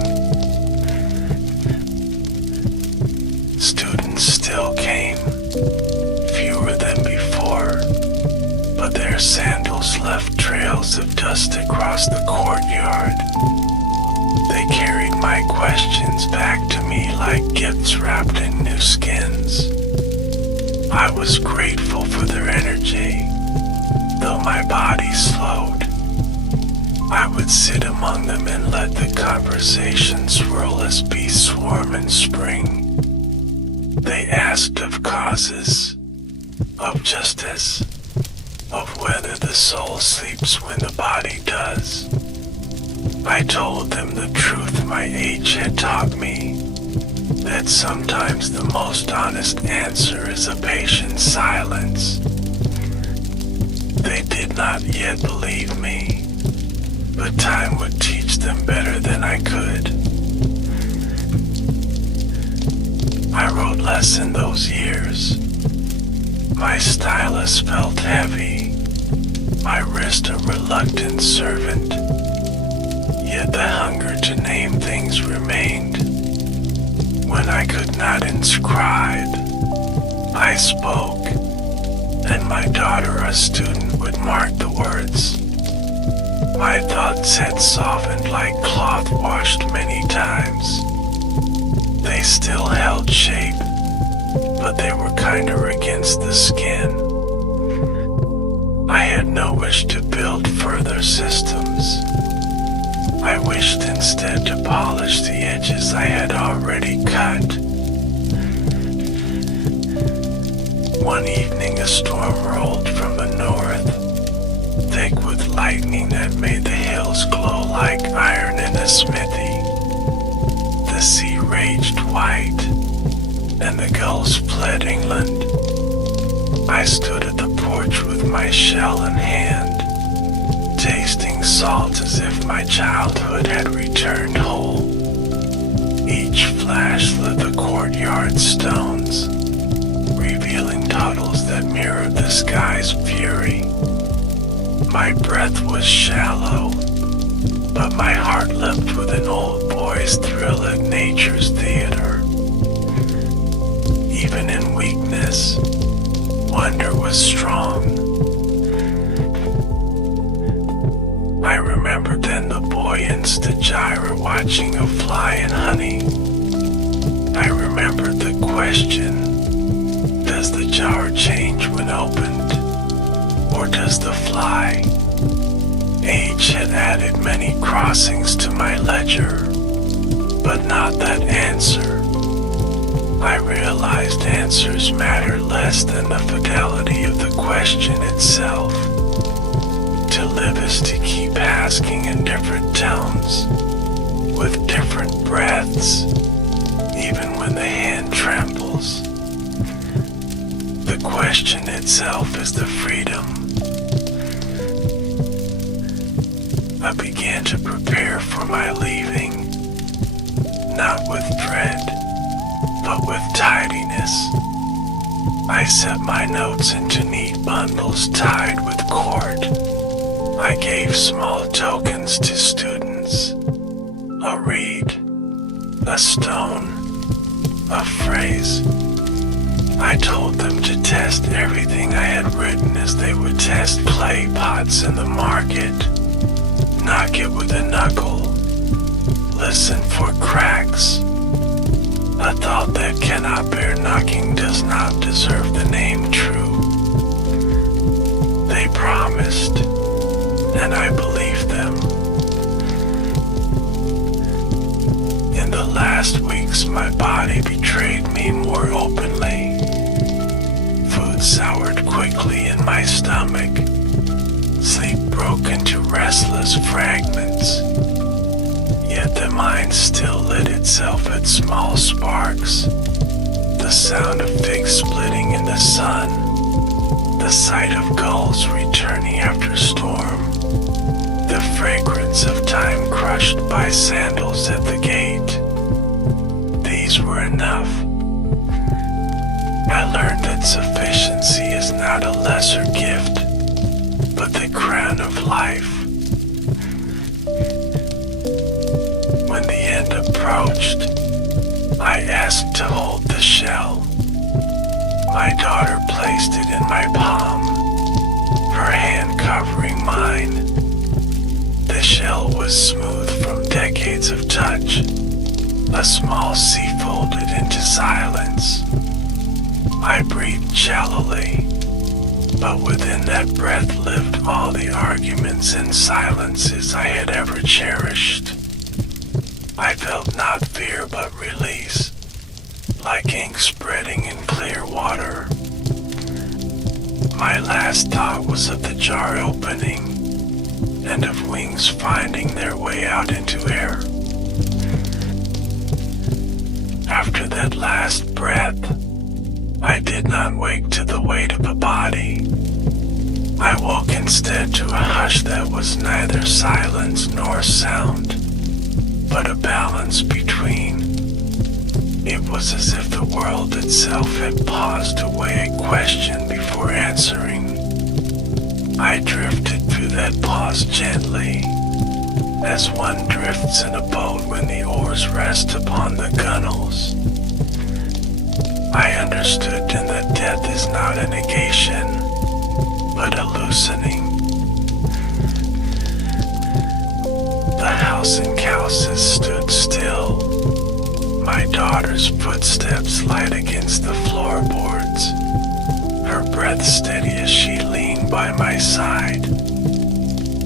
Students still came, fewer than before, but their sandals left trails of dust across the courtyard. They carried my questions back to me like gifts wrapped in new skins. I was grateful for their energy, though my body slowed. I would sit among them and let the conversation swirl as bees swarm in spring. They asked of causes, of justice, of whether the soul sleeps when the body does. I told them the truth my age had taught me, that sometimes the most honest answer is a patient silence. They did not yet believe me, but time would teach them better than I could. I wrote less in those years. My stylus felt heavy, my wrist a reluctant servant. Yet the hunger to name things remained. When I could not inscribe, I spoke, and my daughter, a student, would mark the words. My thoughts had softened like cloth washed many times. They still held shape, but they were kinder against the skin. I had no wish to build further systems. I wished instead to polish the edges I had already cut. One evening a storm rolled from the north, thick with lightning that made the hills glow like iron in a smithy. the sea raged white, and the gulls fled England. I stood at the porch with my shell in hand, tasting salt as if my childhood had returned whole. Each flash lit the courtyard stones, revealing tunnels that mirrored the sky's fury. My breath was shallow, but my heart leapt with an old boy's thrill at nature's theater. Even in weakness, wonder was strong. I remembered then the boy in Stagira watching a fly in honey. I remembered the question, does the jar change when opened, or does the fly? Age had added many crossings to my ledger, but not that answer. I realized answers matter less than the fidelity of the question itself. To live is to keep asking in different tones, with different breaths, even when the hand trembles. The question itself is the freedom. I began to prepare for my leaving, not with dread, but with tidiness. I set my notes into neat bundles tied with cord. I gave small tokens to students, a reed, a stone, a phrase. I told them to test everything I had written as they would test clay pots in the market. Knock it with a knuckle. Listen for cracks. A thought that cannot bear knocking does not deserve the name true. They promised, and I believed them. In the last weeks, my body betrayed me more openly. Food soured quickly in my stomach. Sleep broke into restless fragments. Yet the mind still lit itself at small sparks. The sound of figs splitting in the sun. The sight of gulls returning after storm. The fragrance of time crushed by sandals at the gate. These were enough. I learned that sufficiency is not a lesser gift, but the crown of life. When the end approached, I asked to hold the shell. My daughter placed it in my palm, her hand covering mine. The shell was smooth from decades of touch. A small sea folded into silence. I breathed shallowly, but within that breath lived all the arguments and silences I had ever cherished. I felt not fear but release, like ink spreading in clear water. My last thought was of the jar opening, and of wings finding their way out into air. After that last breath, I did not wake to the weight of a body. I woke instead to a hush that was neither silence nor sound, but a balance between. It was as if the world itself had paused to weigh a question before answering. I drifted through that pause gently, as one drifts in a boat when the oars rest upon the gunwales. I understood then that death is not a negation, but a loosening. The house in Cowses stood still, my daughter's footsteps light against the floorboards, her breath steady as she leaned by my side.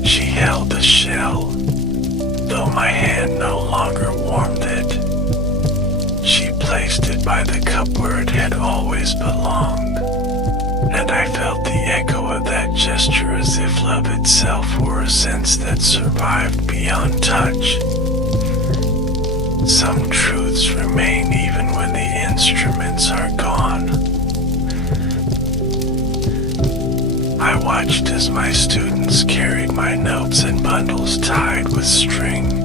She held the shell, though my hand no longer warmed it. She placed it by the cup where it had always belonged, and I felt the echo of that gesture as if love itself were a sense that survived beyond touch. Some truths remain even when the instruments are gone. I watched as my students carried my notes in bundles tied with string.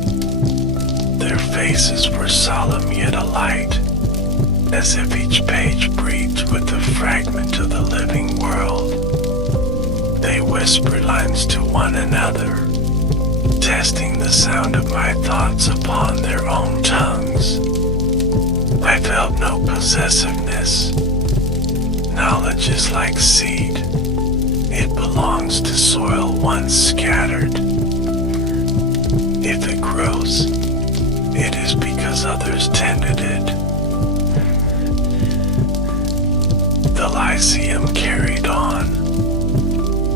Their faces were solemn yet alight, as if each page breathed with a fragment of the living world. They whispered lines to one another, testing the sound of my thoughts upon their own tongues. I felt no possessiveness. Knowledge is like seed. It belongs to soil once scattered. If it grows, it is because others tended it. The Lyceum carried on.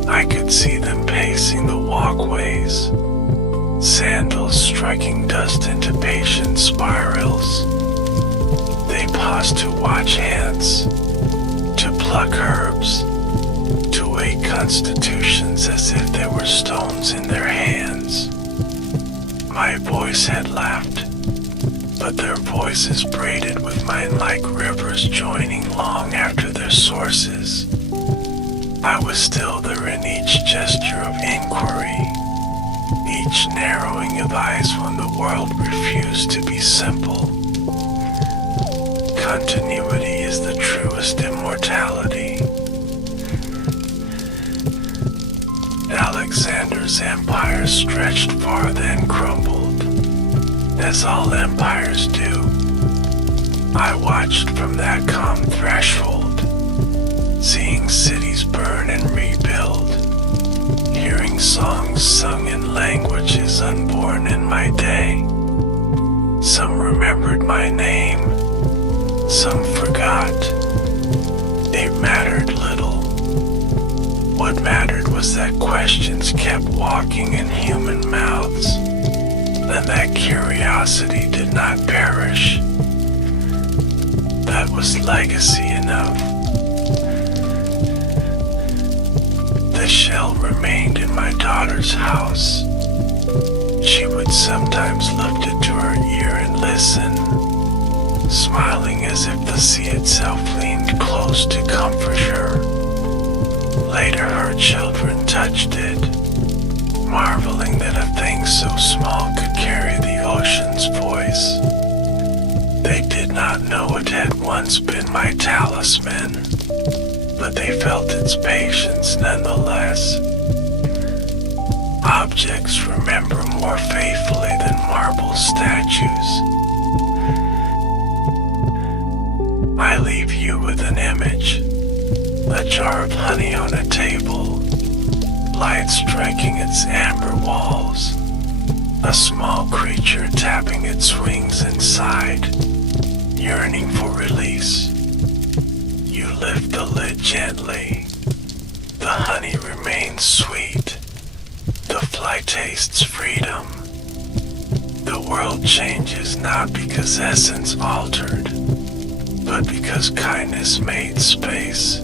I could see them pacing the walkways, sandals striking dust into patient spirals. They paused to watch ants, to pluck herbs, to weigh constitutions as if they were stones in their hands. My voice had laughed, but their voices braided with mine like rivers joining long after their sources. I was still there in each gesture of inquiry, each narrowing of eyes when the world refused to be simple. Continuity is the truest immortality. Alexander's empire stretched far then crumbled, as all empires do. I watched from that calm threshold, seeing cities burn and rebuild, hearing songs sung in languages unborn in my day. Some remembered my name, some forgot. It mattered little. What mattered was that questions kept walking in human mouths, and that curiosity did not perish. That was legacy enough. The shell remained in my daughter's house. She would sometimes lift it to her ear and listen, smiling as if the sea itself leaned close to comfort her. Later her children touched it, marveling that a thing so small could carry the ocean's voice. They did not know it had once been my talisman, but they felt its patience nonetheless. Objects remember more faithfully than marble statues. I leave you with an image, a jar of honey on a table, light striking its amber walls, a small creature tapping its wings inside, yearning for release. You lift the lid gently. The honey remains sweet. The fly tastes freedom. The world changes not because essence altered, but because kindness made space.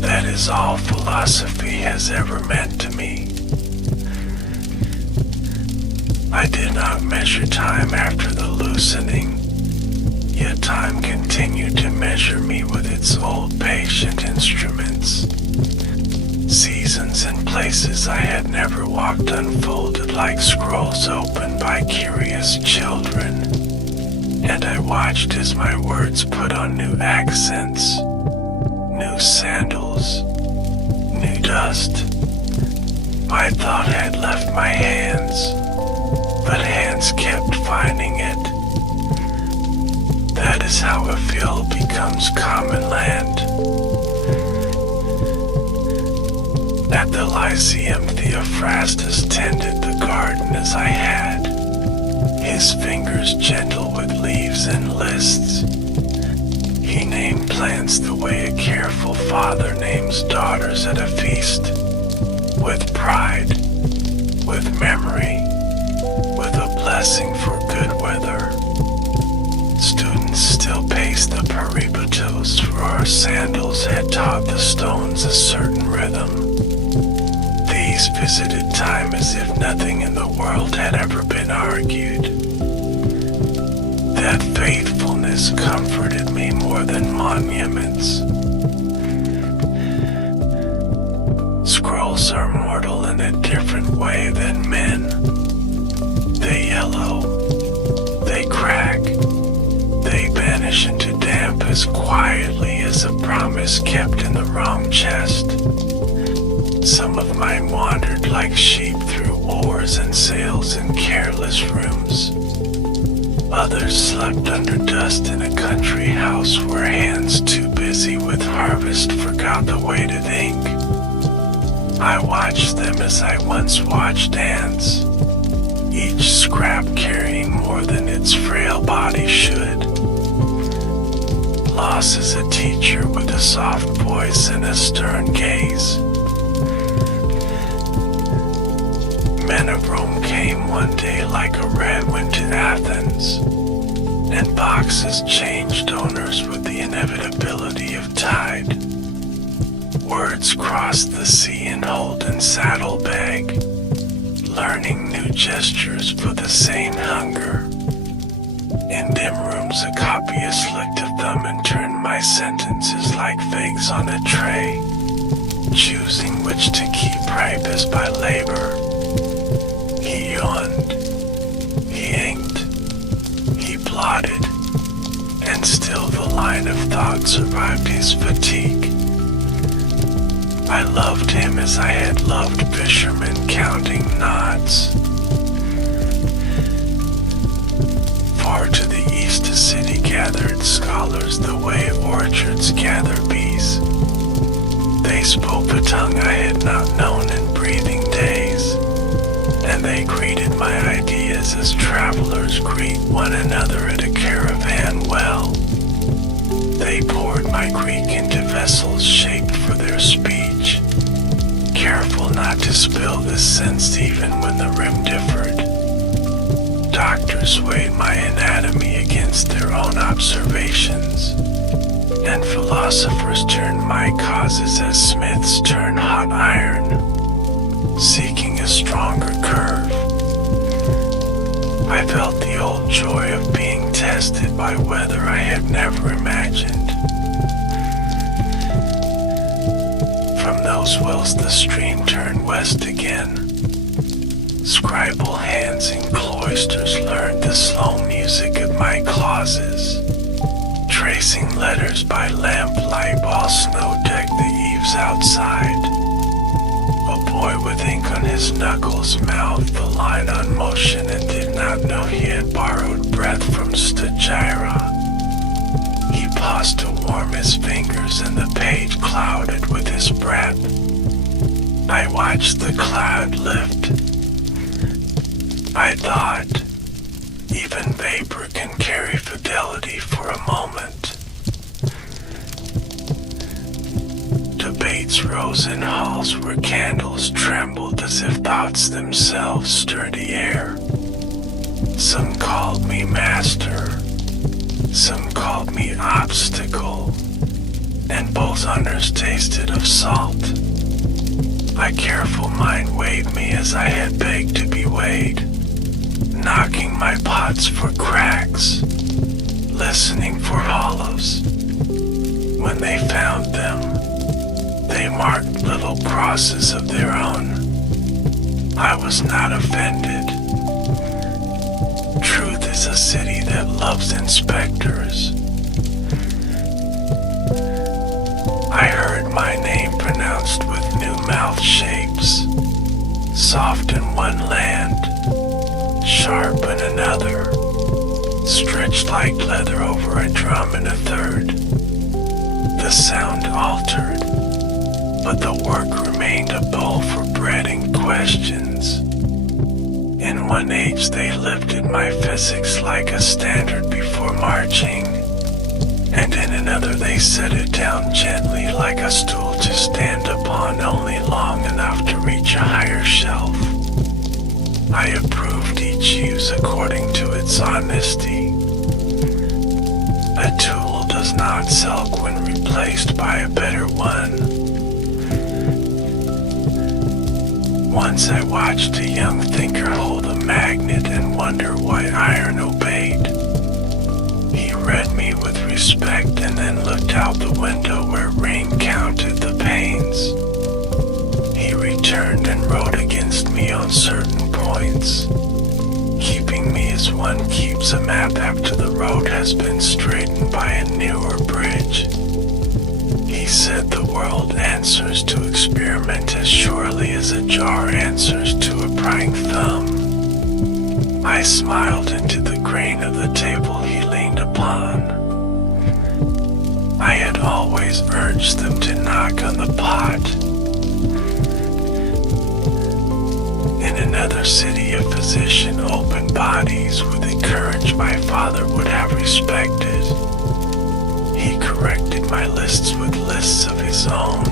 That is all philosophy has ever meant to me. I did not measure time after the loosening, yet time continued to measure me with its old patient instruments. Seasons and places I had never walked unfolded like scrolls opened by curious children, and I watched as my words put on new accents, new sandals, new dust. My thought had left my hands, but hands kept finding it. That is how a field becomes common land. At the Lyceum, Theophrastus tended the garden as I had, his fingers gentle with leaves and lists. He named plants the way a careful father names daughters at a feast, with pride, with memory, with a blessing for good weather. Students still paced the peribatos, for our sandals had taught the stones a certain rhythm. These visited time as if nothing in the world had ever been argued. that faithfulness comforted me more than monuments. Scrolls are mortal in a different way than men. They yellow, they crack, they vanish into damp as quietly as a promise kept in the wrong chest. Some of mine wandered like sheep through oars and sails in careless rooms. Others slept under dust in a country house where hands too busy with harvest forgot the way to think. I watched them as I once watched ants, each scrap carrying more than its frail body should. Loss is a teacher with a soft voice and a stern gaze. Men of Rome came one day like a red wind to Athens, and boxes changed owners with the inevitability of tide. Words crossed the sea in Holden saddlebag, learning new gestures for the sane hunger. In dim rooms a copyist licked a thumb and turned my sentences like figs on a tray, choosing which to keep ripe as by labor. He yawned, he inked, he blotted, and still the line of thought survived his fatigue. I loved him as I had loved fishermen counting knots. Far to the east a city gathered scholars the way orchards gather bees. They spoke a tongue I had not known in breathing days, and they greeted my ideas as travelers greet one another at a caravan well. They poured my Greek into vessels shaped for their speech, careful not to spill the sense even when the rim differed. Doctors weighed my anatomy against their own observations, and philosophers turned my causes as smiths turn hot iron, seeking a stronger curve. I felt the old joy of being tested by weather I had never imagined. From those wells the stream turned west again. Scribal hands in cloisters learned the slow music of my clauses, tracing letters by lamplight while snow decked the eaves outside. A boy with ink on his knuckles mouthed the line on motion and did not know he had borrowed breath from Stagira. He paused to warm his fingers and the page clouded with his breath. I watched the cloud lift. I thought, even vapor can carry fidelity for a moment. Debates rose in halls where candles trembled as if thoughts themselves stirred the air. Some called me master, some called me obstacle, and both honors tasted of salt. My careful mind weighed me as I had begged to be weighed, knocking my pots for cracks, listening for hollows. When they found them, they marked little crosses of their own. I was not offended. Truth is a city that loves inspectors. I heard my name pronounced with new mouth shapes, soft in one land, sharp in another, stretched like leather over a drum in a third. The sound altered, but the work remained a bowl for bread and questions. In one age they lifted my physics like a standard before marching, and in another they set it down gently like a stool to stand upon only long enough to reach a higher shelf. I approved each use according to its honesty. A tool does not sulk when replaced by a better one. Once I watched a young thinker hold a magnet and wonder why iron obeyed. respect and then looked out the window where rain counted the panes. He returned and wrote against me on certain points, keeping me as one keeps a map after the road has been straightened by a newer bridge. He said the world answers to experiment as surely as a jar answers to a prying thumb. I smiled into the grain of the table he leaned upon. I had always urged them to knock on the pot. In another city, a physician opened bodies with a courage my father would have respected. He corrected my lists with lists of his own,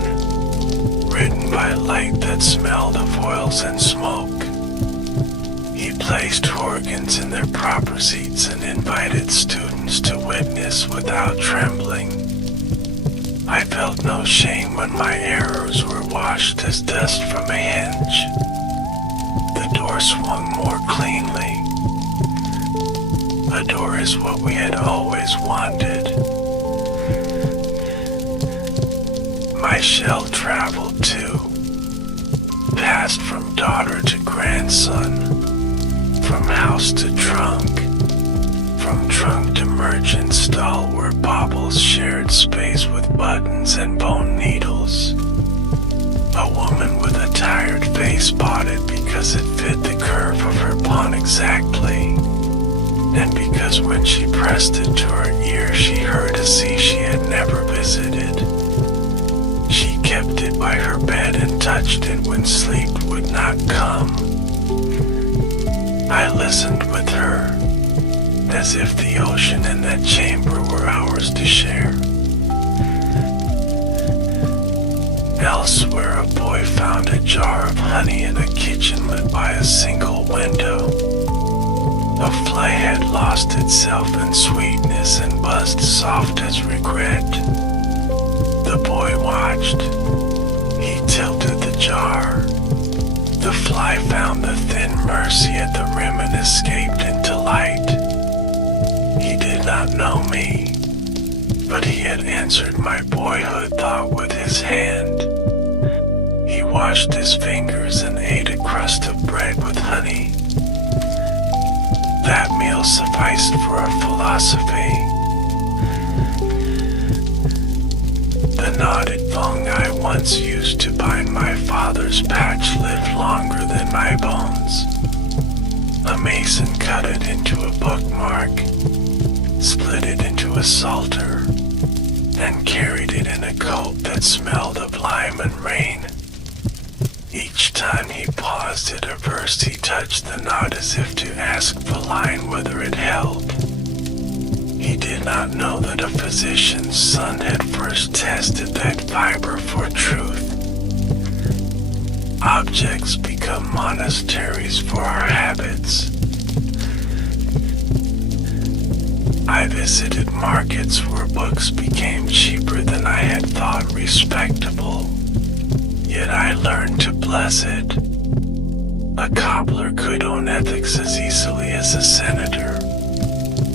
written by light that smelled of oils and smoke. He placed organs in their proper seats and invited students to witness without trembling. I felt no shame when my errors were washed as dust from a hinge. The door swung more cleanly. A door is what we had always wanted. My shell traveled too, passed from daughter to grandson, from house to trunk, from trunk to merchant stall where baubles shared space with buttons and bone needles. A woman with a tired face bought it because it fit the curve of her pawn exactly, and because when she pressed it to her ear she heard a sea she had never visited. She kept it by her bed and touched it when sleep would not come. I listened with her, as if the ocean and that chamber were ours to share. Elsewhere, a boy found a jar of honey in a kitchen lit by a single window. A fly had lost itself in sweetness and buzzed soft as regret. The boy watched. He tilted the jar. The fly found the thin mercy at the rim and escaped into light. He did not know me, but he had answered my boyhood thought with his hand. He washed his fingers and ate a crust of bread with honey. That meal sufficed for a philosophy. The knotted thong I once used to bind my father's patch lived longer than my bones. A mason cut it into a bookmark, split it into a psalter, and carried it in a coat that smelled of lime and rain. Each time he paused at a verse he touched the knot as if to ask the line whether it held. He did not know that a physician's son had first tested that fiber for truth. Objects become monasteries for our habits. I visited markets where books became cheaper than I had thought respectable, yet I learned to bless it. A cobbler could own ethics as easily as a senator,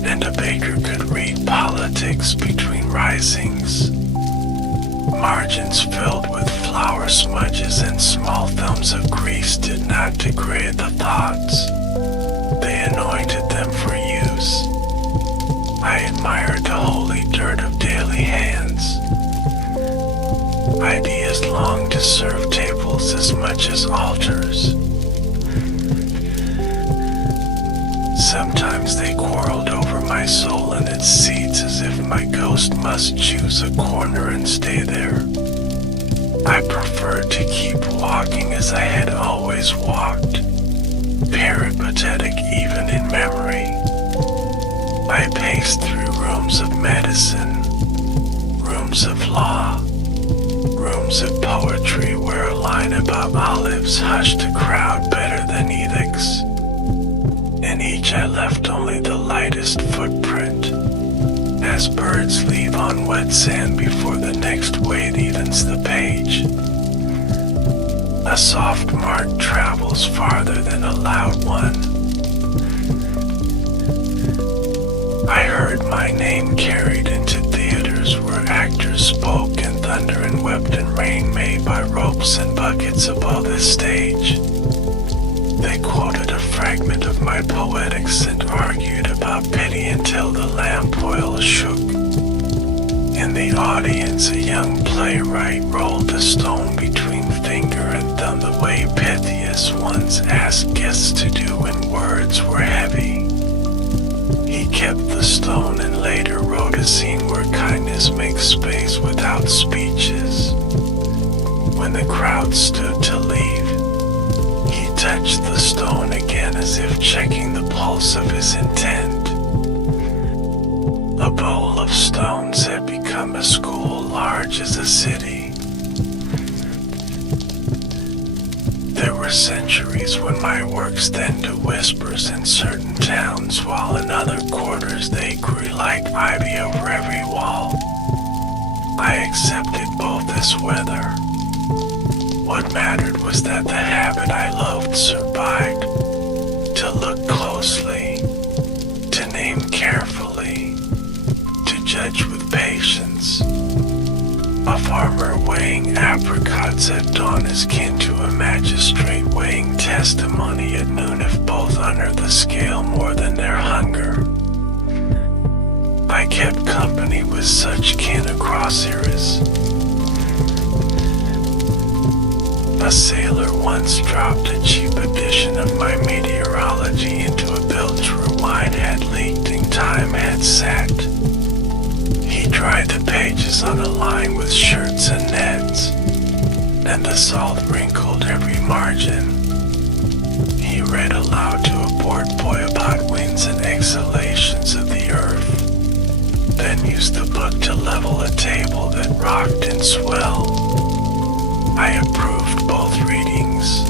and a baker could read politics between risings. Margins filled with flour smudges and small thumbs of grease did not degrade the thoughts. They anointed them for use. I admired the holy dirt of daily hands. Ideas longed to serve tables as much as altars. Sometimes they quarreled over my soul and its seats as if my ghost must choose a corner and stay there. I preferred to keep walking as I had always walked, peripatetic even in memory. I paced through rooms of medicine, rooms of law, rooms of poetry where a line about olives hushed a crowd better than edicts. In each I left only the lightest footprint, as birds leave on wet sand before the next wave evens the page. A soft mark travels farther than a loud one. I heard my name carried into theaters where actors spoke in thunder and wept in rain made by ropes and buckets above the stage. They quoted a fragment of my poetics and argued about pity until the lamp oil shook. In the audience, a young playwright rolled a stone between finger and thumb the way Pythias once asked guests to do when words were heavy. He kept the stone and later wrote a scene where kindness makes space without speeches. When the crowd stood to leave, he touched the stone again as if checking the pulse of his intent. A bowl of stones had become a school large as a city. There were centuries when my works thinned to whispers in certain towns, while in other quarters they grew like ivy over every wall. I accepted both as weather. What mattered was that the habit I loved survived. To look closely, to name carefully, to judge with patience. A farmer weighing apricots at dawn is kin to a magistrate weighing testimony at noon if both honor the scale more than their hunger. I kept company with such kin across eras. A sailor once dropped a cheap edition of my meteorology into a bilge where wine had leaked and time had sat. He dried the pages on a line with shirts and nets, and the salt wrinkled every margin. He read aloud to a bored boy about winds and exhalations of the earth, then used the book to level a table that rocked and swelled. I approved both readings.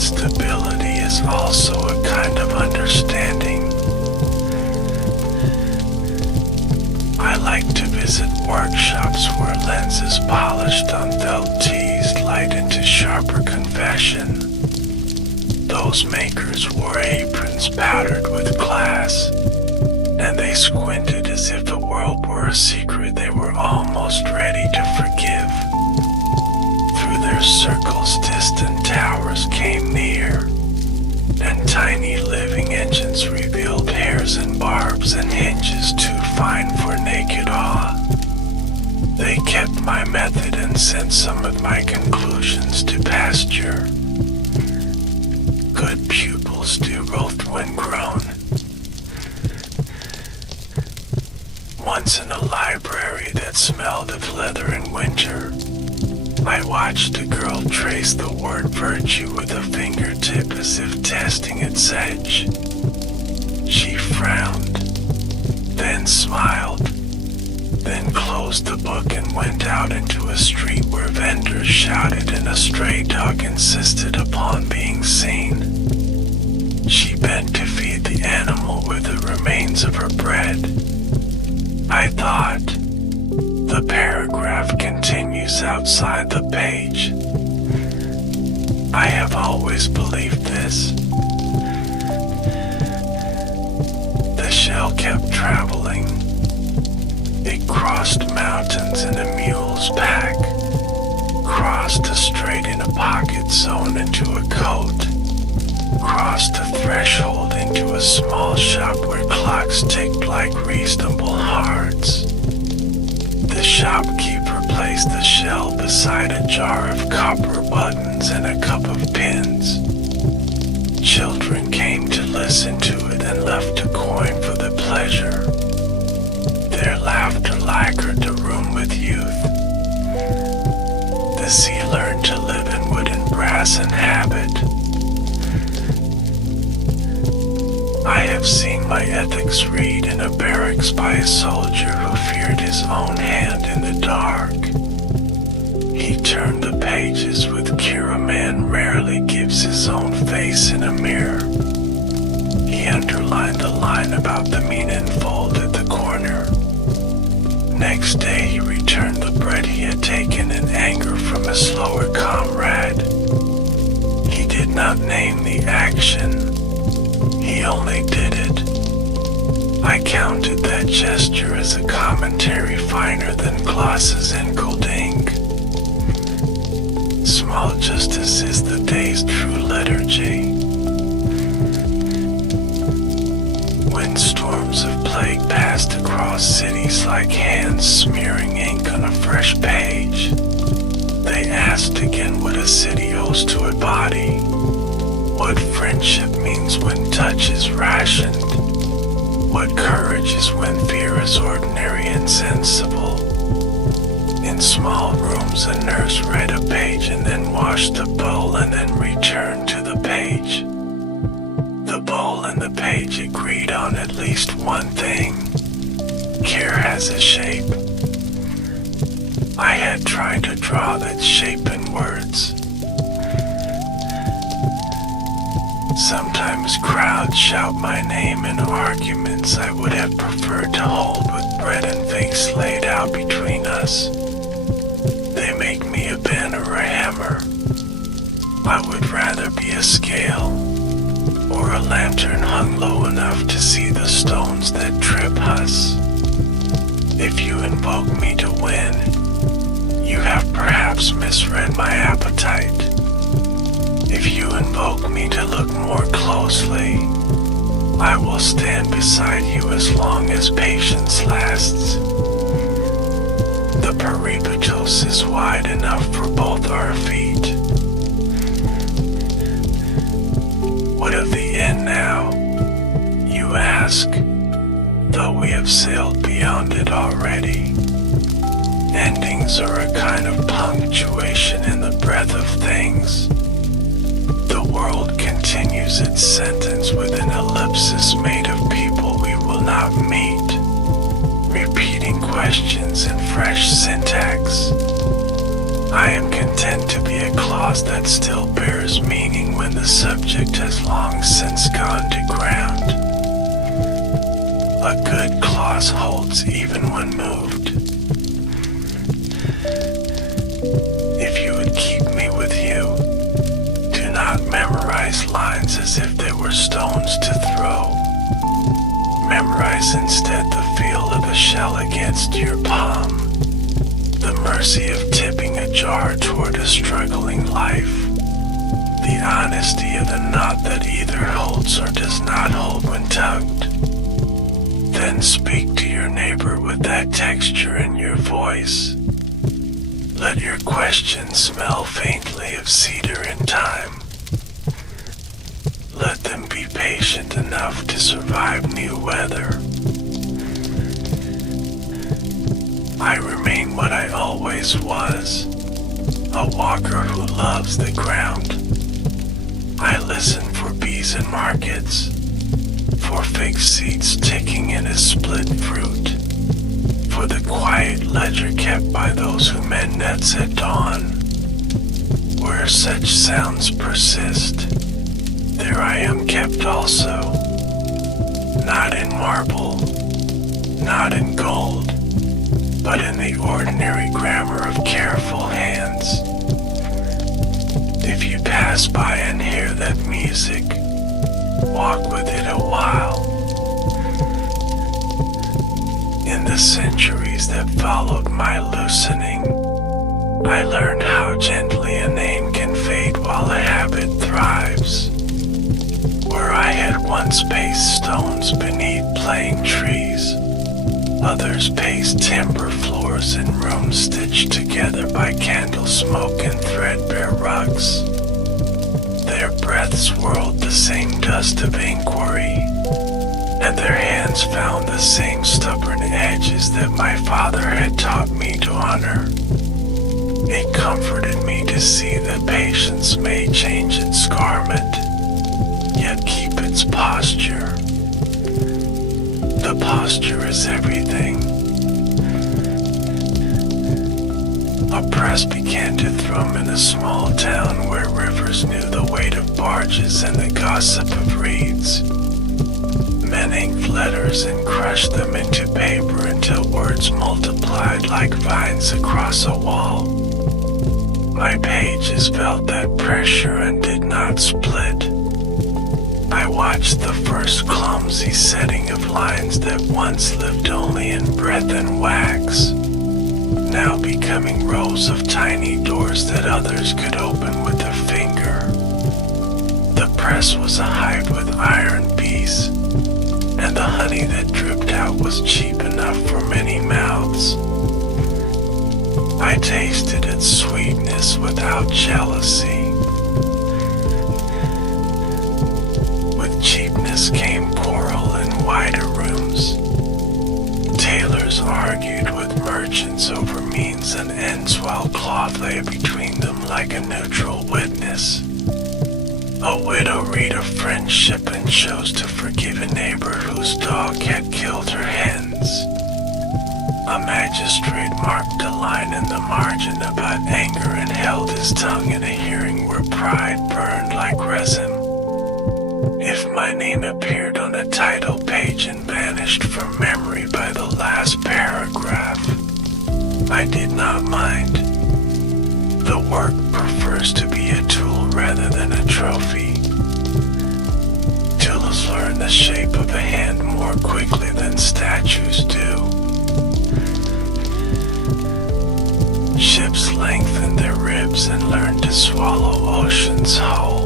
Stability is also a kind of understanding. I like to visit workshops where lenses polished on felt teased light into sharper confession. Those makers wore aprons powdered with glass, and they squinted as if the world were a secret they were almost ready to forgive. Through their circles, distant towers came near, and tiny living engines revealed hairs and barbs and hinges too fine for naked awe. They kept my method and sent some of my conclusions to pasture. Good pupils do both when grown. Once in a library that smelled of leather in winter, I watched a girl trace the word virtue with a fingertip as if testing its edge. She frowned, then smiled, then closed the book and went out into a street where vendors shouted and a stray dog insisted upon being seen. She bent to feed the animal with the remains of her bread. I thought, the paragraph continues outside the page. I have always believed this. The shell kept traveling. It crossed mountains in a mule's pack, crossed a strait in a pocket sewn into a coat, crossed a threshold into a small shop where clocks ticked like reasonable hearts. The shopkeeper placed the shell beside a jar of copper buttons and a cup of pins. Children came to listen to it and left a coin for the pleasure. Their laughter lacquered the room with youth. The sea learned to live in wood and brass and habit. I have seen my ethics read in a barracks by a soldier who feared his own hand in the dark. He turned the pages with care a man rarely gives his own face in a mirror. He underlined the line about the meaning fold at the corner. Next day he returned the bread he had taken in anger from a slower comrade. He did not name the action. He only did it. I counted that gesture as a commentary finer than glosses in gold ink. Small justice is the day's true liturgy. When storms of plague passed across cities like hands smearing ink on a fresh page, they asked again what a city owes to a body, what friendship means when touch is rationed, what courage is when fear is ordinary and sensible. In small rooms, a nurse read a page and then washed the bowl and then returned to the page. The bowl and the page agreed on at least one thing: care has a shape. I had tried to draw that shape in words. Sometimes crowds shout my name in arguments I would have preferred to hold with bread and face laid out between us. They make me a pen or a hammer. I would rather be a scale, or a lantern hung low enough to see the stones that trip us. If you invoke me to win, you have perhaps misread my appetite. If you invoke me to look more closely, I will stand beside you as long as patience lasts. The peripetos is wide enough for both our feet. What of the end now, you ask, though we have sailed beyond it already? Endings are a kind of punctuation in the breath of things. The world continues its sentence with an ellipsis made of people we will not meet, repeating questions in fresh syntax. I am content to be a clause that still bears meaning when the subject has long since gone to ground. A good clause holds even when moved. If you would keep me with you, do not memorize lines as if they were stones to throw. Memorize instead the feel of the shell against your palm, the mercy of tipping a jar toward a struggling life, the honesty of the knot that either holds or does not hold when tugged. Then speak to your neighbor with that texture in your voice. Let your questions smell faintly of cedar in time. Let them be patient enough to survive new weather. I remain what I always was, a walker who loves the ground. I listen for bees in markets, for fig seeds ticking in a split fruit, for the quiet ledger kept by those who mend nets at dawn. Where such sounds persist, there I am kept also, not in marble, not in gold, but in the ordinary grammar of careful hands. If you pass by and hear that music, walk with it a while. In the centuries that followed my loosening, I learned how gently a name can fade while a habit thrives. Where I had once paced stones beneath playing trees, others paced timber floors in rooms stitched together by candle smoke and threadbare rugs. Their breaths whirled the same dust of inquiry, and their hands found the same stubborn edges that my father had taught me to honor. It comforted me to see that patience may change its garment, yet keep its posture. The posture is everything. A press began to thrum in a small town where rivers knew the weight of barges and the gossip of reeds. Men inked letters and crushed them into paper until words multiplied like vines across a wall. My pages felt that pressure and did not split. I watched the first clumsy setting of lines that once lived only in breath and wax, now becoming rows of tiny doors that others could open with a finger. The press was a hive with iron bees, and the honey that dripped out was cheap enough for many mouths. I tasted its sweetness without jealousy. With cheapness came quarrel in wider rooms. Tailors argued with merchants over means and ends while cloth lay between them like a neutral witness. A widow read of friendship and chose to forgive a neighbor whose dog had killed her hens. A magistrate marked a line in the margin about anger and held his tongue in a hearing where pride burned like resin. If my name appeared on a title page and vanished from memory by the last paragraph, I did not mind. The work prefers to be a tool rather than a trophy. Tools learn the shape of a hand more quickly than statues do. Ships lengthen their ribs and learn to swallow oceans whole.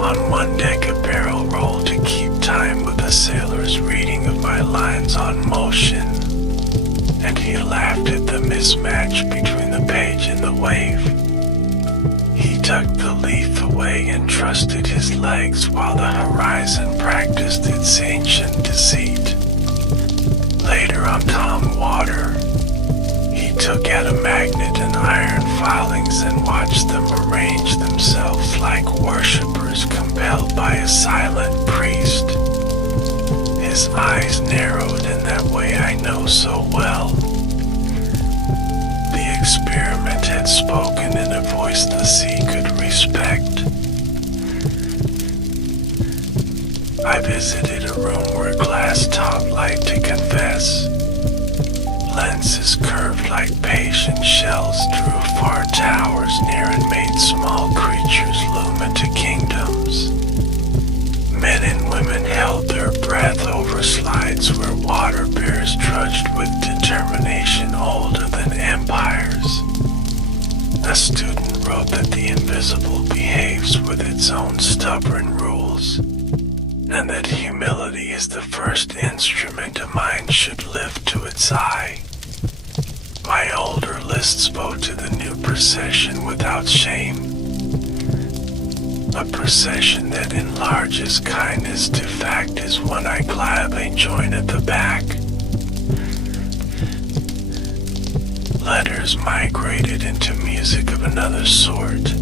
On one deck a barrel rolled to keep time with a sailor's reading of my lines on motion, and he laughed at the mismatch between the page and the wave. He tucked the leaf away and trusted his legs while the horizon practiced its ancient deceit. Later on calm water, he took out a magnet and iron filings and watched them arrange themselves like worshippers compelled by a silent priest. His eyes narrowed in that way I know so well. The experiment had spoken in a voice the sea could respect. I visited a room where glass taught light to confess. Lenses curved like patient shells drew far towers near and made small creatures loom into kingdoms. Men and women held their breath over slides where water bears trudged with determination older than empires. A student wrote that the invisible behaves with its own stubborn rules, and that humility is the first instrument a mind should lift to its eye. My older list spoke to the new procession without shame. A procession that enlarges kindness to fact is one I gladly join at the back. Letters migrated into music of another sort.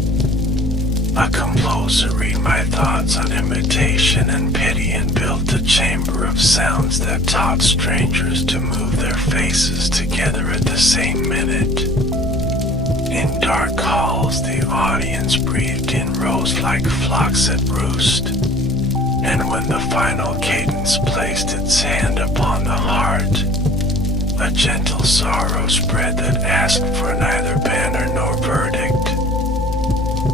A composer read my thoughts on imitation and pity and built a chamber of sounds that taught strangers to move their faces together at the same minute. In dark halls the audience breathed in rows like flocks at roost, and when the final cadence placed its hand upon the heart, a gentle sorrow spread that asked for neither banner nor verdict.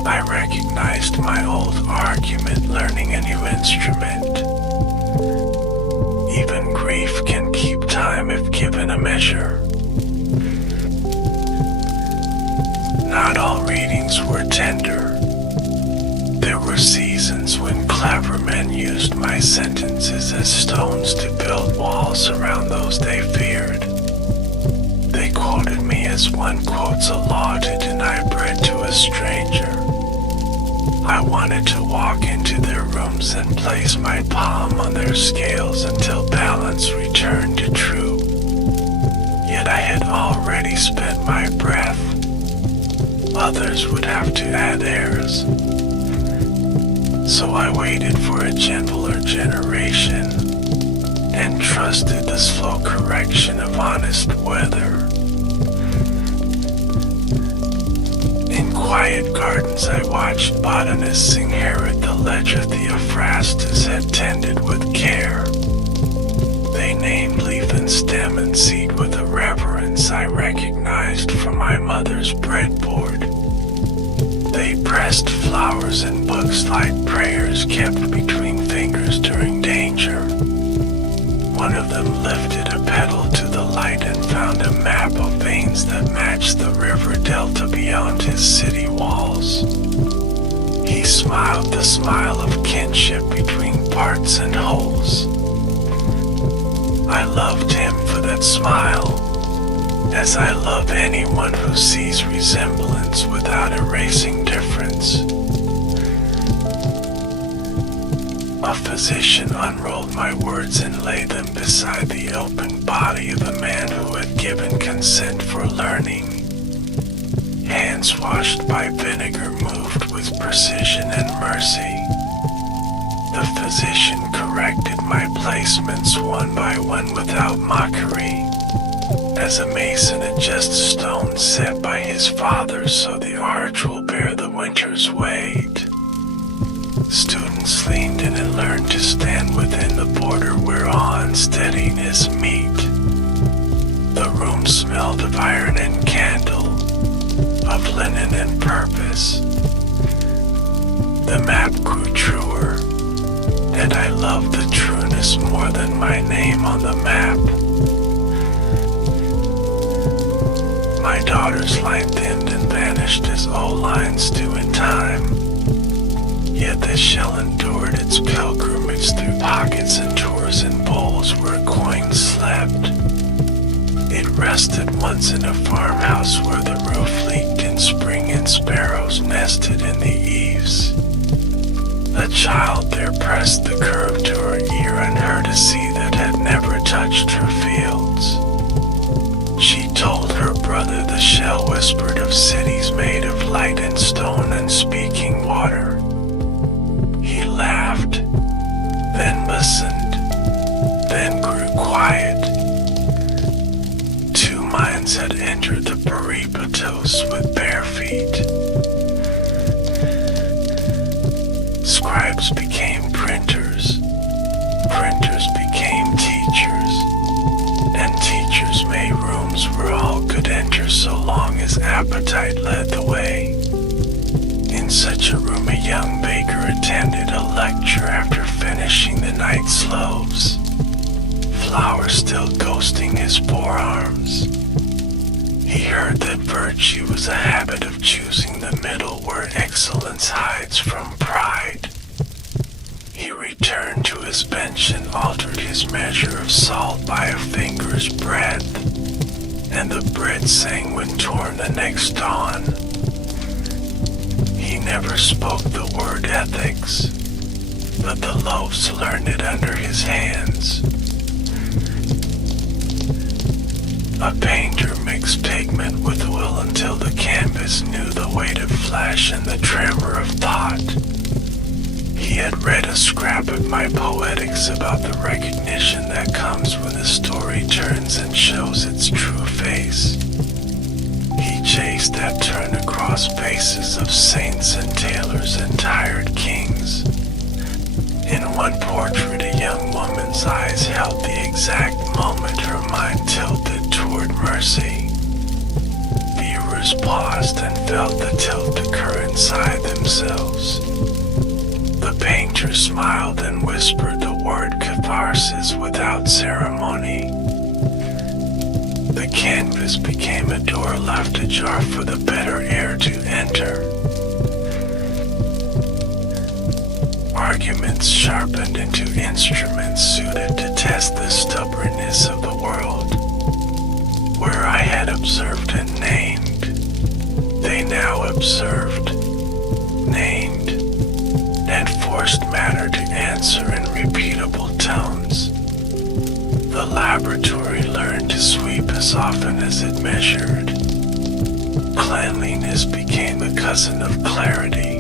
I recognized my old argument learning a new instrument. Even grief can keep time if given a measure. Not all readings were tender. There were seasons when clever men used my sentences as stones to build walls around those they feared. They quoted me as one quotes a law to deny bread to a stranger. I wanted to walk into their rooms and place my palm on their scales until balance returned to true. Yet I had already spent my breath. Others would have to add theirs. So I waited for a gentler generation and trusted the slow correction of honest weather. In quiet gardens I watched botanists inherit the ledger Theophrastus had tended with care. They named leaf and stem and seed with a reverence I recognized from my mother's breadboard. They pressed flowers and books like prayers kept between fingers during danger. One of them lifted a petal to the light and found a map of veins that matched the river delta beyond his city walls. He smiled the smile of kinship between parts and wholes. I loved him for that smile, as I love anyone who sees resemblance without erasing difference. A physician unrolled my words and laid them beside the open body of a man who had given consent for learning. Hands washed by vinegar moved with precision and mercy. The physician corrected my placements one by one without mockery, as a mason adjusts stones set by his father so the arch will bear the winter's weight. Students leaned in and learned to stand within the border whereon steadiness meet. The room smelled of iron and candle, of linen and purpose. The map grew truer, and I loved the trueness more than my name on the map. My daughter's line thinned and vanished as old lines do in time. Yet the shell endured its pilgrimage through pockets and tours and bowls where coins slept. It rested once in a farmhouse where the roof leaked in spring and sparrows nested in the eaves. A child there pressed the curve to her ear and heard a sea that had never touched her fields. She told her brother the shell whispered of cities made of light and stone and speaking water. He laughed, then listened, then grew quiet. Two minds had entered the peripatos with bare feet. Scribes became printers, printers became teachers, and teachers made rooms where all could enter so long as appetite led the way. In such a room a young baker attended a lecture after finishing the night's loaves, flour still ghosting his forearms. He heard that virtue was a habit of choosing the middle where excellence hides from pride. He returned to his bench and altered his measure of salt by a finger's breadth, and the bread sang when torn the next dawn. He never spoke the word ethics, but the loaves learned it under his hands. A painter mixed pigment with oil until the canvas knew the weight of flesh and the tremor of thought. He had read a scrap of my poetics about the recognition that comes when the story turns and shows its true face. He chased that turn across faces of saints and tailors and tired kings. In one portrait, a young woman's eyes held the exact moment her mind tilted toward mercy. Viewers paused and felt the tilt occur inside themselves. The painter smiled and whispered the word catharsis without ceremony. The canvas became a door left ajar for the better air to enter. Arguments sharpened into instruments suited to test the stubbornness of the world. Where I had observed and named, they now observed, named, and forced matter to answer in repeatable tones. The laboratory learned to sweep as often as it measured. Cleanliness became the cousin of clarity.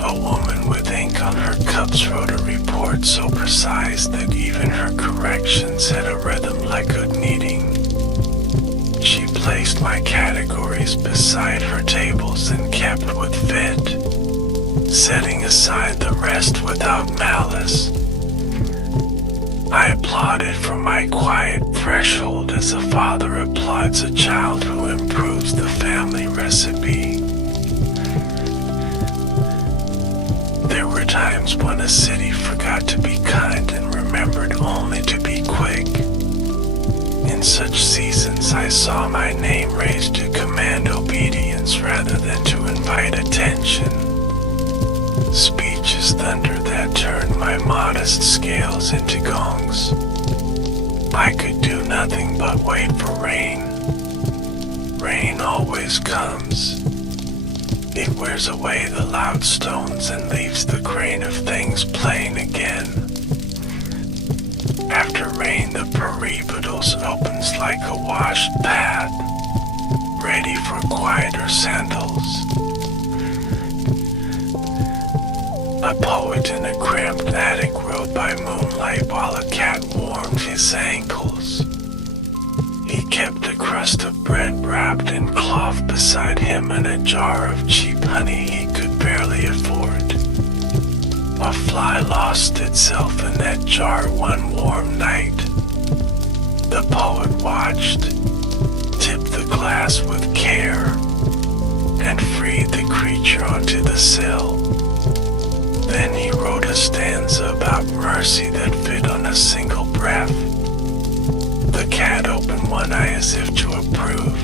A woman with ink on her cups wrote a report so precise that even her corrections had a rhythm like good kneading. She placed my categories beside her tables and kept with fit, setting aside the rest without malice. I applauded from my quiet threshold as a father applauds a child who improves the family recipe. times when a city forgot to be kind and remembered only to be quick. In such seasons I saw my name raised to command obedience rather than to invite attention. Speech is thunder that turned my modest scales into gongs. I could do nothing but wait for rain. Rain always comes. It wears away the loud stones and leaves the grain of things plain again. After rain, the peripetos opens like a washed path, ready for quieter sandals. A poet in a cramped attic wrote by moonlight while a cat warmed his ankles. He kept a crust of bread wrapped in cloth beside him and a jar of cheap honey he could barely afford. A fly lost itself in that jar one warm night. The poet watched, tipped the glass with care, and freed the creature onto the sill. Then he wrote a stanza about mercy that fit on a single breath. The cat opened one eye as if to approve.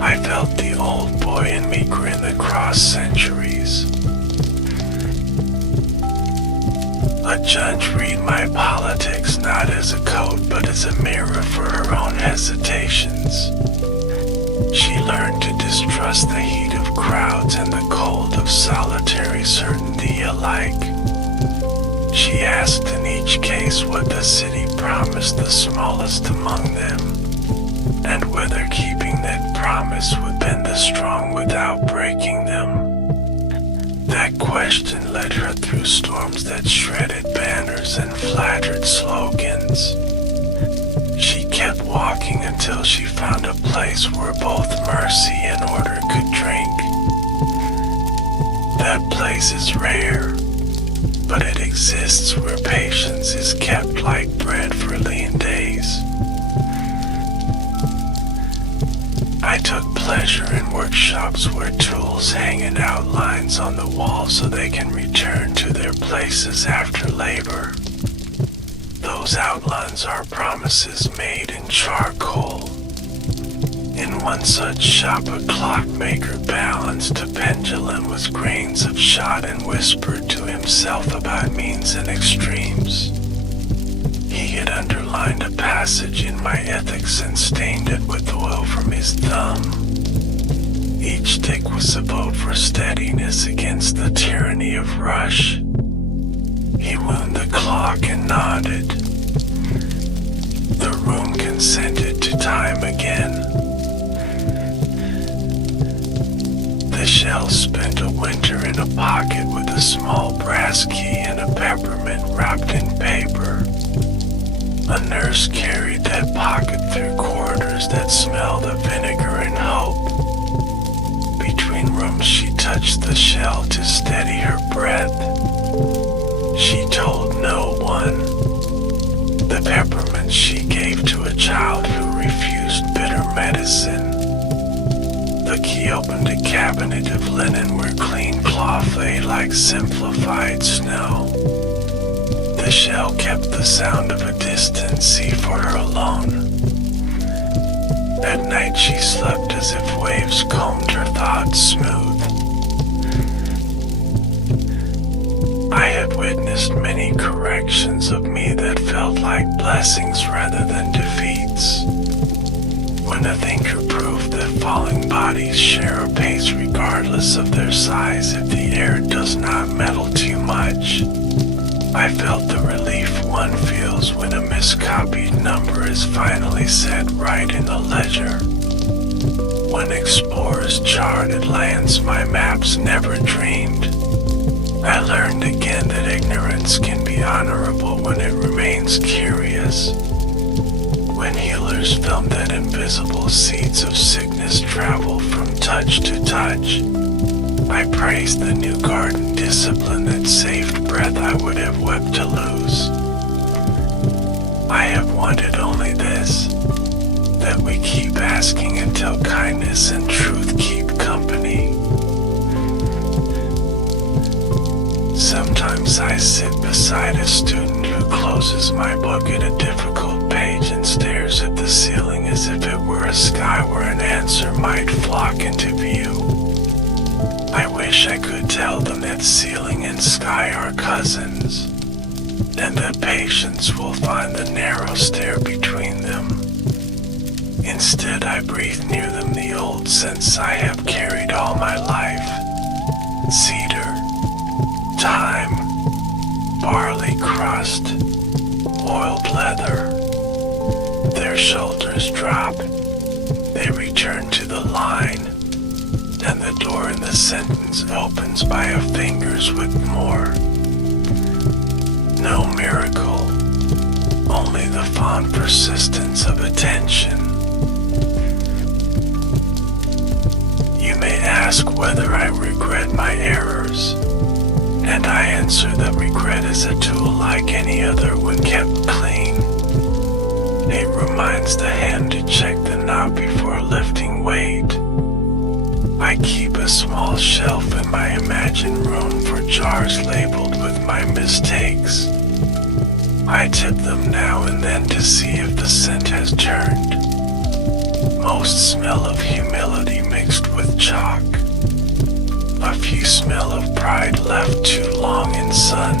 I felt the old boy in me grin across centuries. A judge read my politics not as a code but as a mirror for her own hesitations. She learned to distrust the heat of crowds and the cold of solitary certainty alike. She asked in each case what the city promised the smallest among them, and whether keeping that promise would bend the strong without breaking them. That question led her through storms that shredded banners and flattered slogans. She kept walking until she found a place where both mercy and order could drink. That place is rare, but it exists where patience is kept like bread for lean days. I took pleasure in workshops where tools hang in outlines on the wall so they can return to their places after labor. Those outlines are promises made in charcoal. In one such shop, a clockmaker balanced a pendulum with grains of shot and whispered to himself about means and extremes. He had underlined a passage in my ethics and stained it with oil from his thumb. Each tick was a vote for steadiness against the tyranny of rush. He wound the clock and nodded. The room consented to time again. The shell spent a winter in a pocket with a small brass key and a peppermint wrapped in paper. A nurse carried that pocket through corridors that smelled of vinegar and hope. Between rooms she touched the shell to steady her breath. She told no one. The peppermint she gave to a child who refused bitter medicine. The key opened a cabinet of linen where clean cloth lay like simplified snow. The shell kept the sound of a distant sea for her alone. At night she slept as if waves combed her thoughts smooth. I had witnessed many corrections of me that felt like blessings rather than defeats. When a thinker proved that falling bodies share a pace regardless of their size if the air does not meddle too much, I felt the relief one feels when a miscopied number is finally set right in the ledger. When explorers charted lands my maps never dreamed, I learned again that ignorance can be honorable when it remains curious. When healers filmed that invisible seeds of sickness travel from touch to touch, I praised the new garden discipline that saved breath I would have wept to lose. I have wanted only this, that we keep asking until kindness and truth keep company. closes my book at a difficult page and stares at the ceiling as if it were a sky where an answer might flock into view. I wish I could tell them that ceiling and sky are cousins, and that patience will find the narrow stair between them. Instead, I breathe near them the old scents I have carried all my life: cedar, thyme, barley crust, oiled leather. Their shoulders drop, they return to the line, and the door in the sentence opens by a fingers with more. No miracle, only the fond persistence of attention. You may ask whether I regret my errors, and I answer that regret is a tool like any other when kept clean. It reminds the hand to check the knob before lifting weight. I keep a small shelf in my imagined room for jars labeled with my mistakes. I tip them now and then to see if the scent has turned. Most smell of humility mixed with chalk. A few smell of pride left too long in sun.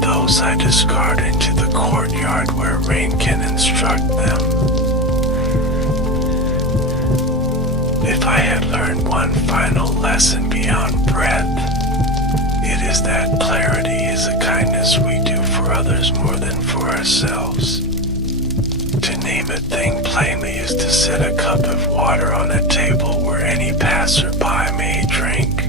Those I discard into the courtyard where rain can instruct them. If I had learned one final lesson beyond breath, it is that clarity is a kindness we do for others more than for ourselves. To name a thing plainly is to set a cup of water on a table where any passerby may drink.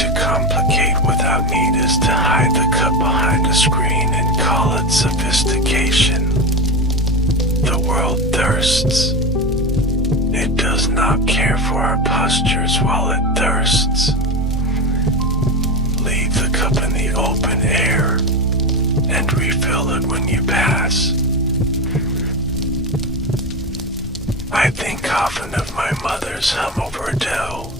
To complicate without need is to hide the cup behind a screen and call it sophistication. The world thirsts. It does not care for our postures while it thirsts. Leave the cup in the open air and refill it when you pass. I think often of my mother's hum over dough,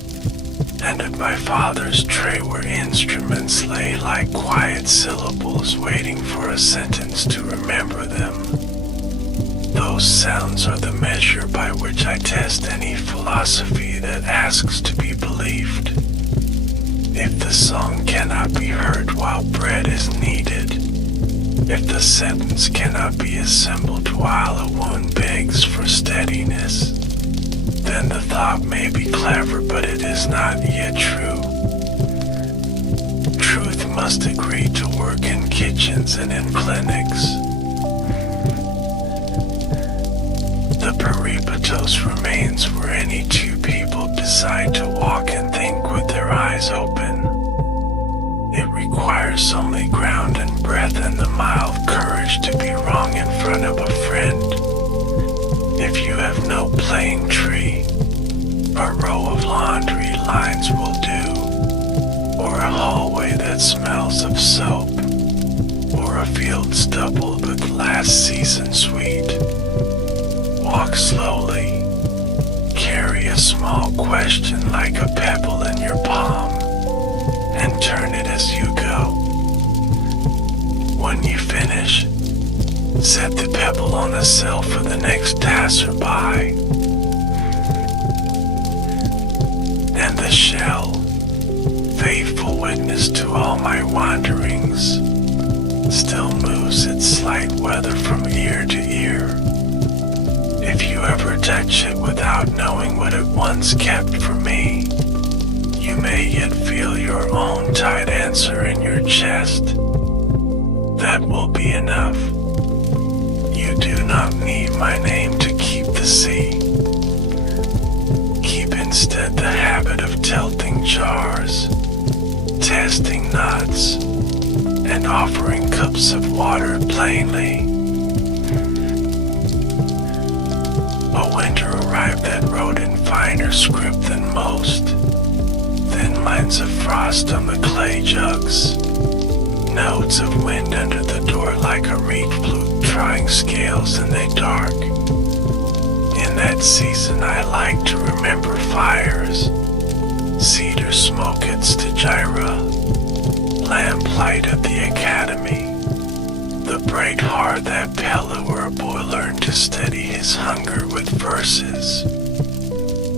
and of my father's tray where instruments lay like quiet syllables waiting for a sentence to remember them. Those sounds are the measure by which I test any philosophy that asks to be believed. If the song cannot be heard while bread is kneaded, if the sentence cannot be assembled while a wound begs for steadiness, then the thought may be clever, but it is not yet true. Truth must agree to work in kitchens and in clinics. The peripatos remains where any two people decide to walk and think with their eyes open. It requires only ground and breath and the mild courage to be wrong in front of a friend. If you have no plane tree, a row of laundry lines will do, or a hallway that smells of soap, or a field stubbled with last season's wheat. Walk slowly, carry a small question like a pebble in your palm, and turn it as you go. When you finish, set the pebble on a sill for the next passerby. And the shell, faithful witness to all my wanderings, still moves its slight weather from ear to ear. If you ever touch it without knowing what it once kept for me, you may yet feel your own tight answer in your chest. That will be enough. You do not need my name to keep the sea. Keep instead the habit of tilting jars, testing nuts, and offering cups of water plainly. A winter arrived that wrote in finer script than most, thin lines of frost on the clay jugs, notes of wind under the door like a reed flute trying scales in the dark. In that season I like to remember fires, cedar smoke at Stagira, lamplight at the academy, The bright heart that Pella where a boy learned to steady his hunger with verses.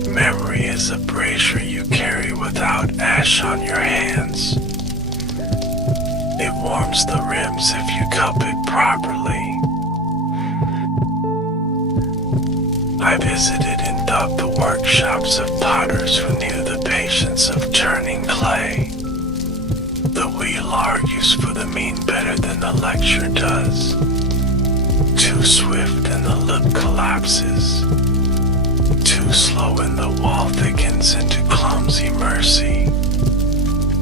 Memory is a brazier you carry without ash on your hands. It warms the rims if you cup it properly. I visited and thought the workshops of potters who knew the patience of turning clay. The wheel argues for the mean better than the lecture does. Too swift and the lip collapses. Too slow and the wall thickens into clumsy mercy.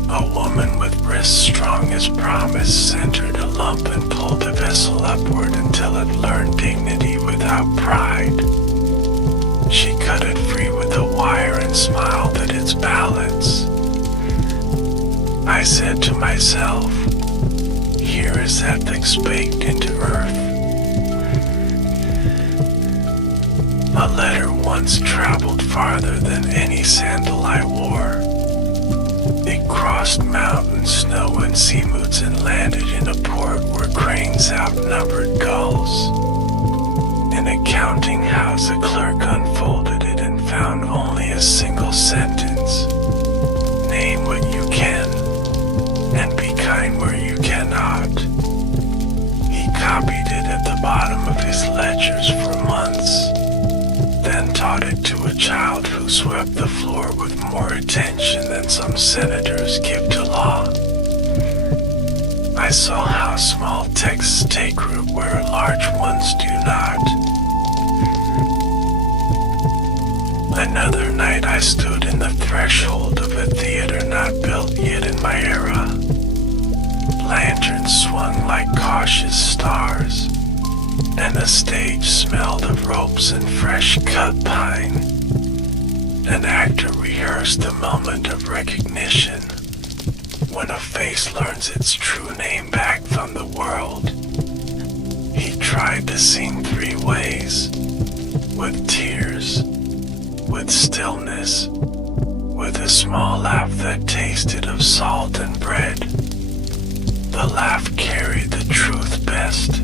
A woman with wrists strong as promise centered a lump and pulled the vessel upward until it learned dignity without pride. She cut it free with a wire and smiled at its balance. I said to myself, here is ethics baked into earth. A letter once traveled farther than any sandal I wore. It crossed mountains, snow, and sea moods and landed in a port where cranes outnumbered gulls. In a counting house, a clerk unfolded it and found only a single sentence. Name what you can, and be kind where you cannot. He copied it at the bottom of his ledgers for months, then taught it to a child who swept the floor with more attention than some senators give to law. I saw how small texts take root where large ones do not. Another night I stood in the threshold of a theater not built yet in my era. Lanterns swung like cautious stars, and the stage smelled of ropes and fresh cut pine. An actor rehearsed the moment of recognition, when a face learns its true name back from the world. He tried the scene 3 ways, with tears, with stillness, with a small laugh that tasted of salt and bread. The laugh carried the truth best.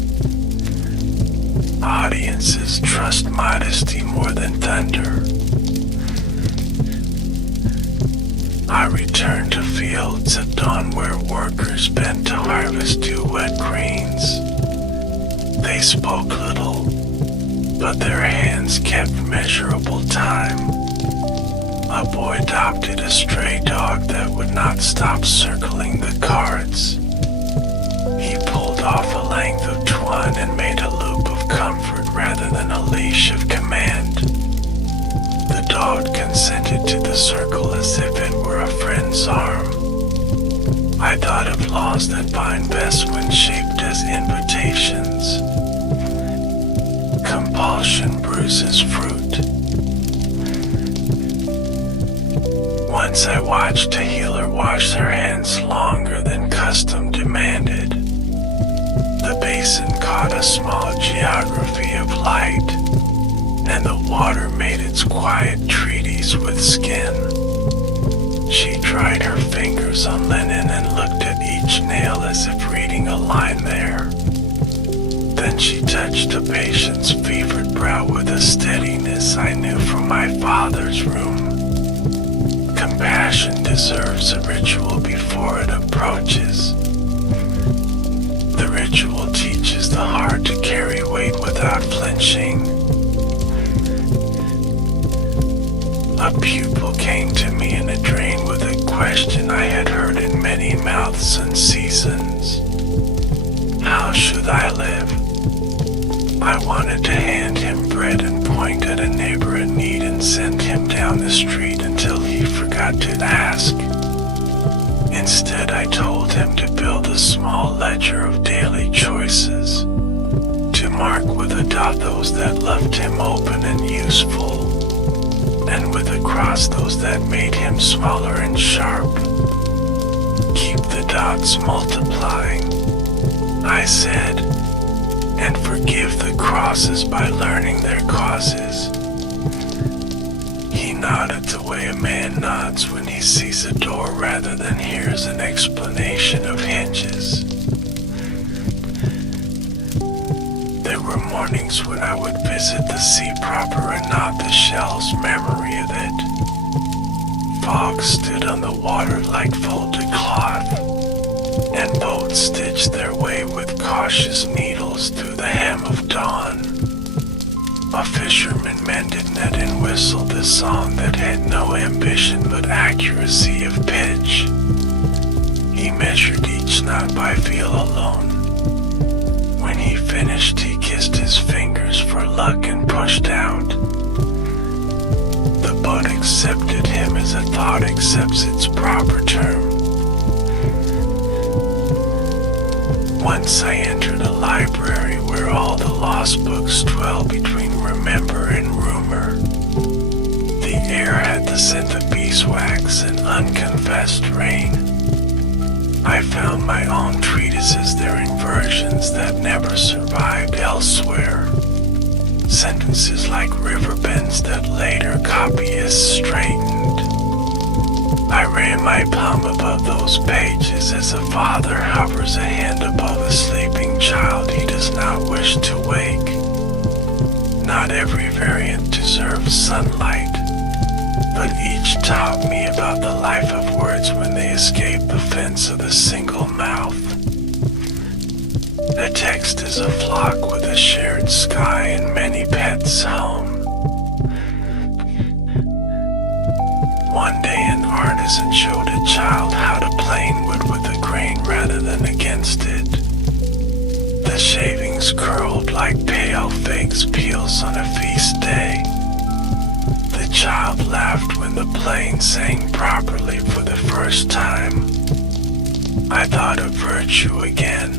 Audiences trust modesty more than thunder. I returned to fields at dawn where workers bent to harvest 2 wet greens. They spoke little, but their hands kept measurable time. A boy adopted a stray dog that would not stop circling the cards. He pulled off a length of twine and made a loop of comfort rather than a leash of command. The dog consented to the circle as if it were a friend's arm. I thought of laws that bind best when shaped as invitations. Compulsion bruises fruit. Once I watched a healer wash her hands longer than custom demanded. The basin caught a small geography of light, and the water made its quiet treaties with skin. She dried her fingers on linen and looked at each nail as if reading a line there. Then she touched a patient's fevered brow with a steadiness I knew from my father's room. Compassion deserves a ritual before it approaches. The ritual teaches the heart to carry weight without flinching. A pupil came to me in a dream with a question I had heard in many mouths and seasons. How should I live? I wanted to hand him bread and point at a neighbor in need and send him down the street until he forgot to ask. Instead, I told him to build a small ledger of daily choices, to mark with a dot those that left him open and useful, and with a cross those that made him smaller and sharp. Keep the dots multiplying, I said, and forgive the crosses by learning their causes. He nodded the way a man nods when he sees a door rather than hears an explanation of hinges. were mornings when I would visit the sea proper and not the shell's memory of it. Fog stood on the water like folded cloth, and boats stitched their way with cautious needles through the hem of dawn. A fisherman mended net and whistled a song that had no ambition but accuracy of pitch. He measured each knot by feel alone. When he finished, he kissed his fingers for luck and pushed out. The boat accepted him as a thought accepts its proper term. Once I entered a library where all the lost books dwell between remember and rumor. The air had the scent of beeswax and unconfessed rain. I found my own treatises there in versions that never survived elsewhere. Sentences like river bends that later copyists straightened. I ran my palm above those pages as a father hovers a hand above a sleeping child he does not wish to wake. Not every variant deserves sunlight, but each taught me about the life of words when they escape the fence of the single mouth. The text is a flock with a shared sky and many pets home. One day an artisan showed a child how to plane wood with a grain rather than against it. The shavings curled like pale figs peels on a feast day. The child laughed when the plane sang properly for the first time. I thought of virtue again,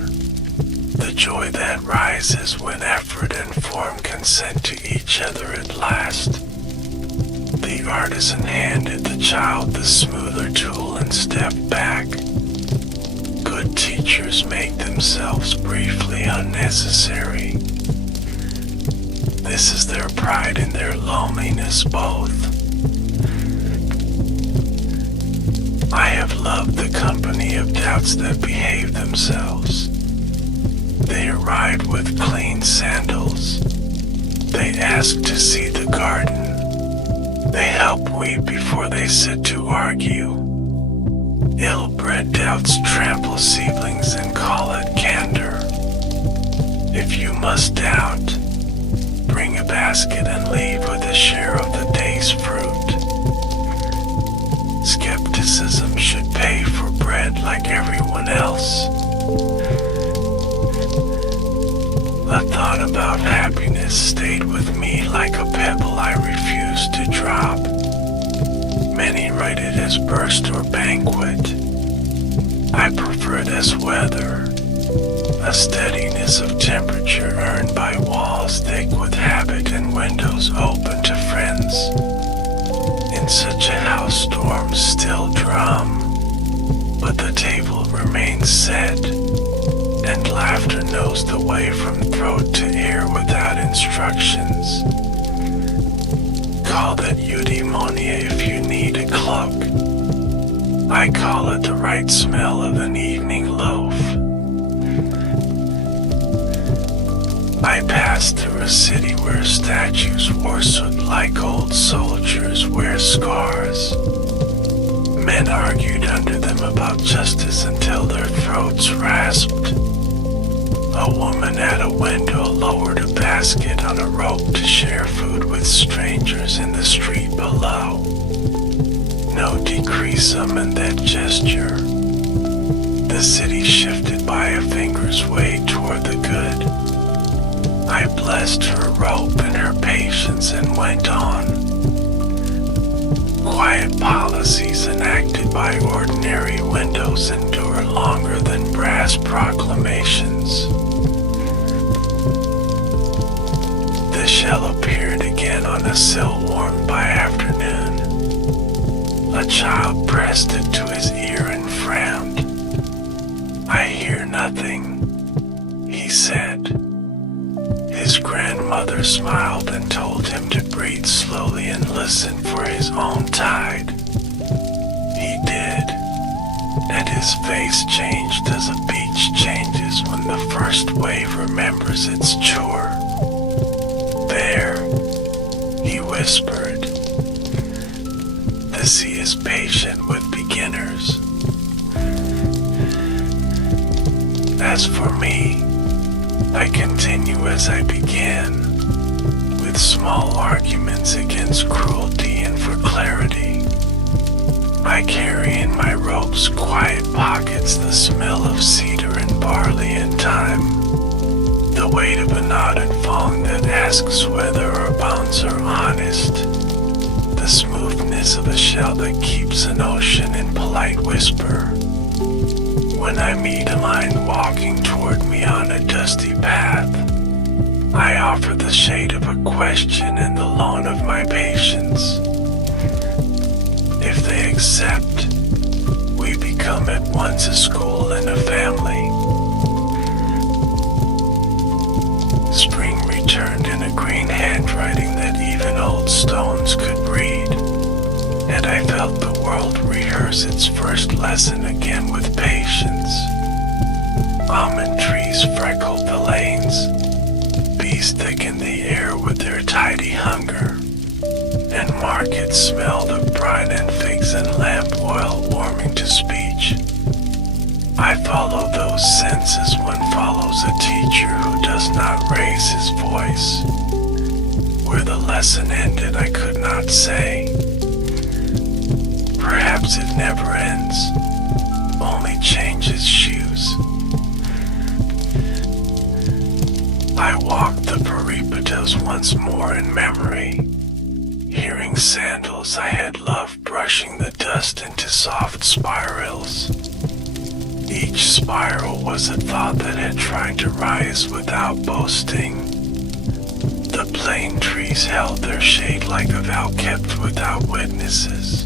the joy that rises when effort and form consent to each other at last. The artisan handed the child the smoother tool and stepped back. Good teachers make themselves briefly unnecessary. This is their pride and their loneliness both. I have loved the company of doubts that behave themselves. They arrive with clean sandals. They ask to see the garden. They help weep before they sit to argue. Ill-bred doubts trample seedlings and call it candor. If you must doubt, bring a basket and leave with a share of the day's fruit. Skepticism should pay for bread like everyone else. A thought about happiness stayed with me like a pebble I refused to drop. Many write it as burst or banquet. I prefer it as weather, a steadiness of temperature earned by walls thick with habit and windows open to friends. In such a house storms still drum, but the table remains set, and laughter knows the way from throat to ear without instructions. Call that eudaimonia if you need a cloak. I call it the right smell of an evening loaf. I passed through a city where statues worsted like old soldiers wear scars. Men argued under them about justice until their throats rasped. A woman at a window lowered a basket on a rope to share food with strangers in the street below. No decree summoned that gesture. The city shifted by a finger's way toward the good. I blessed her rope and her patience and went on. Quiet policies enacted by ordinary windows endure longer than brass proclamations. The shell appeared again on a sill warmed by afternoon. A child pressed it to his ear and frowned. I hear nothing, he said. His grandmother smiled and told him to breathe slowly and listen for his own tide. He did, and his face changed as a beach changes when the first wave remembers its chore. He whispered, "The sea is patient with beginners. As for me, I continue as I began, with small arguments against cruelty and for clarity. I carry in my robe's quiet pockets the smell of cedar and barley and thyme, the weight of a knot and thong that asks whether our bonds are honest, the smoothness of a shell that keeps an ocean in polite whisper. When I meet a lion walking toward me on a dusty path, I offer the shade of a question and the loan of my patience. If they accept, we become at once a school and a family." Spring returned in a green handwriting that even old stones could read, and I felt the world rehearse its first lesson again with patience. Almond trees freckled the lanes, bees thickened the air with their tidy hunger, and markets smelled of brine and figs and lamp oil warming to speech. I follow those senses one follows a teacher who does not raise his voice. Where the lesson ended I could not say. Perhaps it never ends, only changes shoes. I walked the peripetos once more in memory, hearing sandals I had loved brushing the dust into soft spirals. Each spiral was a thought that had tried to rise without boasting. The plane trees held their shade like a vow kept without witnesses.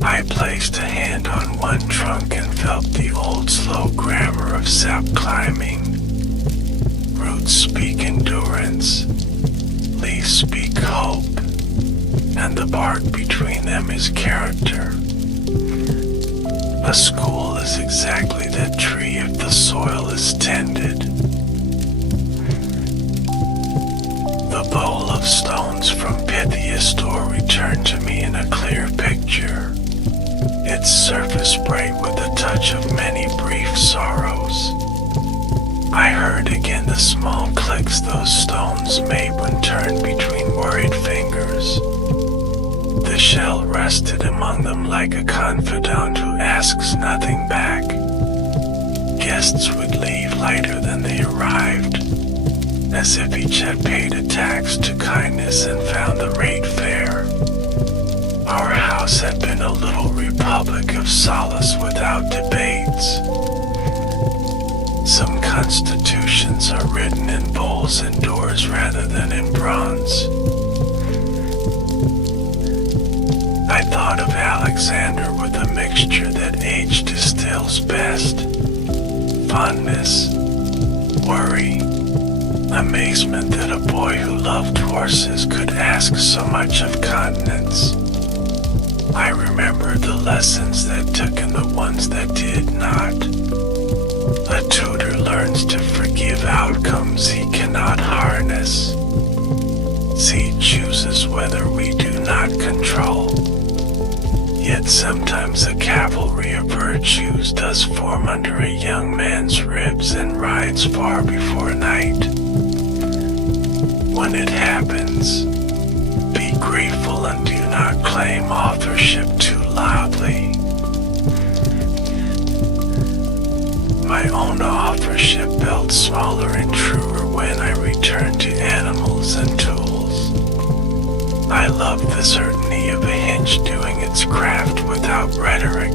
I placed a hand on one trunk and felt the old slow grammar of sap climbing. Roots speak endurance, leaves speak hope, and the bark between them is character. A school is exactly that tree if the soil is tended. The bowl of stones from Pythia's store returned to me in a clear picture, its surface bright with a touch of many brief sorrows. I heard again the small clicks those stones made when turned between worried fingers. The shell rested among them like a confidant who asks nothing back. Guests would leave lighter than they arrived, as if each had paid a tax to kindness and found the rate fair. Our house had been a little republic of solace without debates. Some constitutions are written in bowls and doors rather than in bronze. I thought of Alexander with a mixture that age distills best. Fondness, worry, amazement that a boy who loved horses could ask so much of continents. I remembered the lessons that took and the ones that did not. A tutor learns to forgive outcomes he cannot harness. Seed chooses whether we do not control. Yet sometimes a cavalry of virtues does form under a young man's ribs and rides far before night. When it happens, be grateful and do not claim authorship too loudly. My own authorship felt smaller and truer when I returned to animals and tools. I love the certainty of a hinge doing its craft without rhetoric.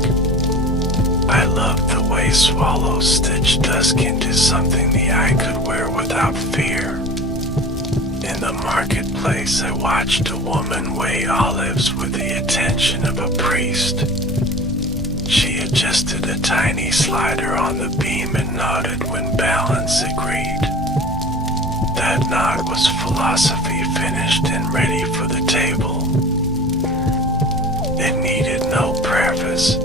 I love the way swallows stitch dusk into something the eye could wear without fear. In the marketplace, I watched a woman weigh olives with the attention of a priest. She adjusted a tiny slider on the beam and nodded when balance agreed. That nod was philosophy finished and ready for the table. It needed no preface,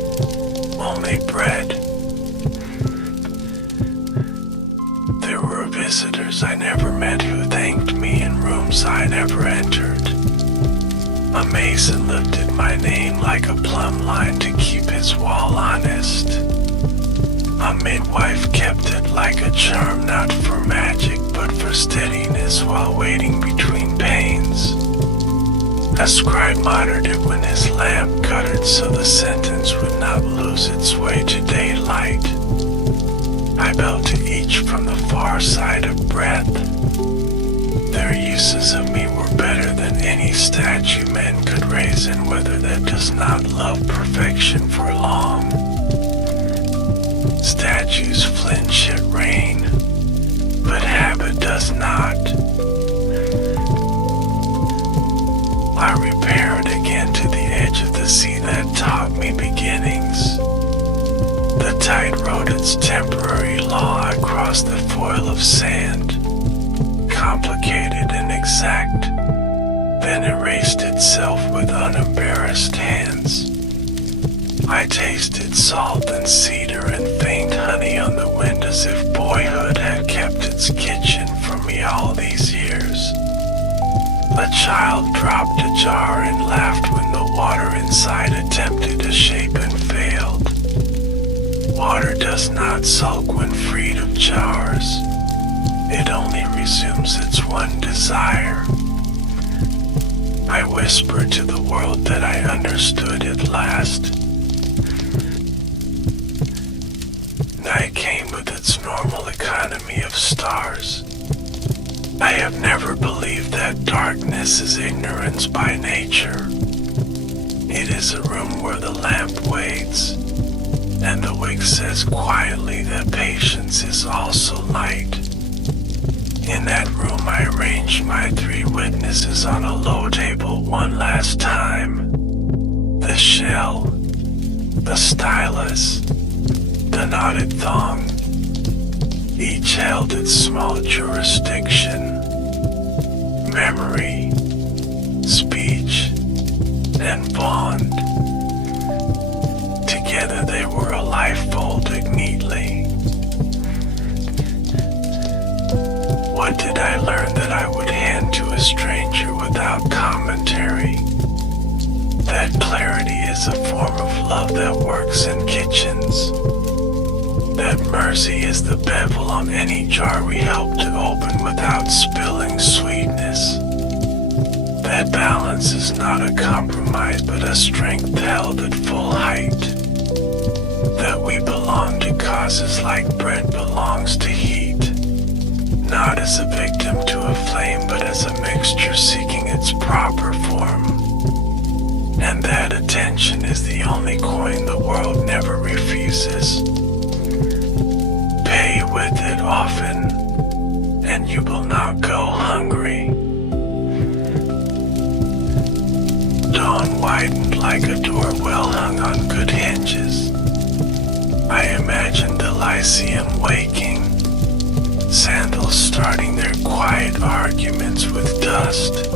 only bread. There were visitors I never met who thanked me in rooms I never entered. A mason lifted my name like a plumb line to keep his wall honest. A midwife kept it like a charm, not for magic, but for steadiness while waiting between pains. A scribe monitored it when his lamp guttered so the sentence would not lose its way to daylight. I bow to each from the far side of breath. Their uses of me were better than any statue men could raise, and whether that does not love perfection for long. Statues flinch at rain, but habit does not. I repaired again to the edge of the sea that taught me beginnings. The tide wrote its temporary law across the foil of sand, complicated and exact, then erased itself with unembarrassed hands. I tasted salt and cedar and faint honey on the wind as if boyhood had kept its kitchen from me all these years. A child dropped a jar and laughed when the water inside attempted a shape and failed. Water does not sulk when freed of jars. It only resumes its one desire. I whispered to the world that I understood at last. Night came with its normal economy of stars. I have never believed that darkness is ignorance by nature. It is a room where the lamp waits, and the wick says quietly that patience is also light. In that room I arranged my 3 witnesses on a low table one last time. The shell, the stylus, the knotted thong. Each held its small jurisdiction. Memory, speech, and bond. Together they were a life folded neatly. What did I learn that I would hand to a stranger without commentary? That clarity is a form of love that works in kitchens. That mercy is the bevel on any jar we help to open without spilling sweetness. That balance is not a compromise but a strength held at full height. That we belong to causes like bread belongs to heat. Not as a victim to a flame but as a mixture seeking its proper form. And that attention is the only coin the world never refuses. Pay with it often, and you will not go hungry. Dawn widened like a door well hung on good hinges. I imagined the Lyceum waking, sandals starting their quiet arguments with dust,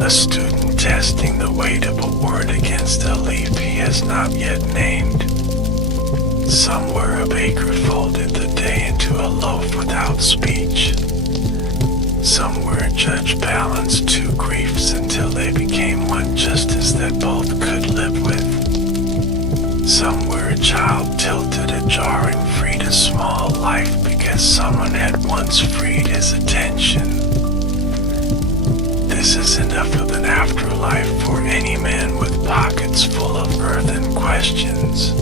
a student testing the weight of a word against a leaf he has not yet named. Somewhere a baker folded the day into a loaf without speech. Somewhere a judge balanced 2 griefs until they became one justice that both could live with. Somewhere a child tilted a jar and freed a small life because someone had once freed his attention. This is enough of an afterlife for any man with pockets full of earthen questions.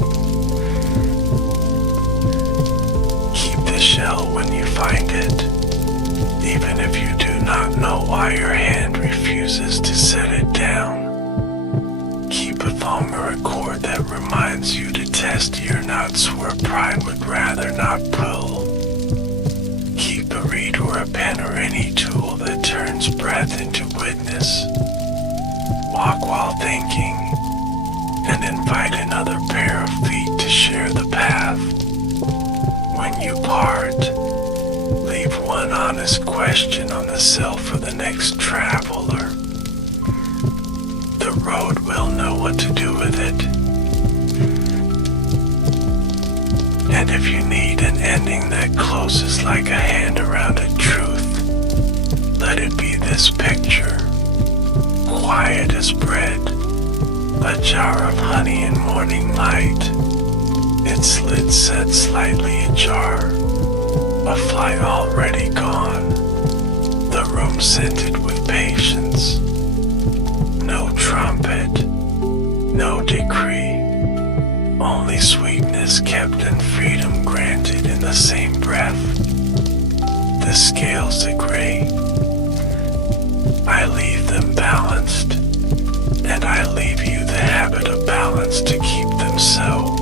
The shell when you find it, even if you do not know why your hand refuses to set it down. Keep a thong or a cord that reminds you to test your nuts where pride would rather not pull. Keep a reed or a pen or any tool that turns breath into witness. Walk while thinking, and invite another pair of feet to share the path. When you part, leave one honest question on the sill for the next traveler. The road will know what to do with it. And if you need an ending that closes like a hand around a truth, let it be this picture. quiet as bread, a jar of honey in morning light, its lid set slightly ajar, a fly already gone, the room scented with patience. No trumpet, no decree, only sweetness kept and freedom granted in the same breath. The scales agree. I leave them balanced, and I leave you the habit of balance to keep them so.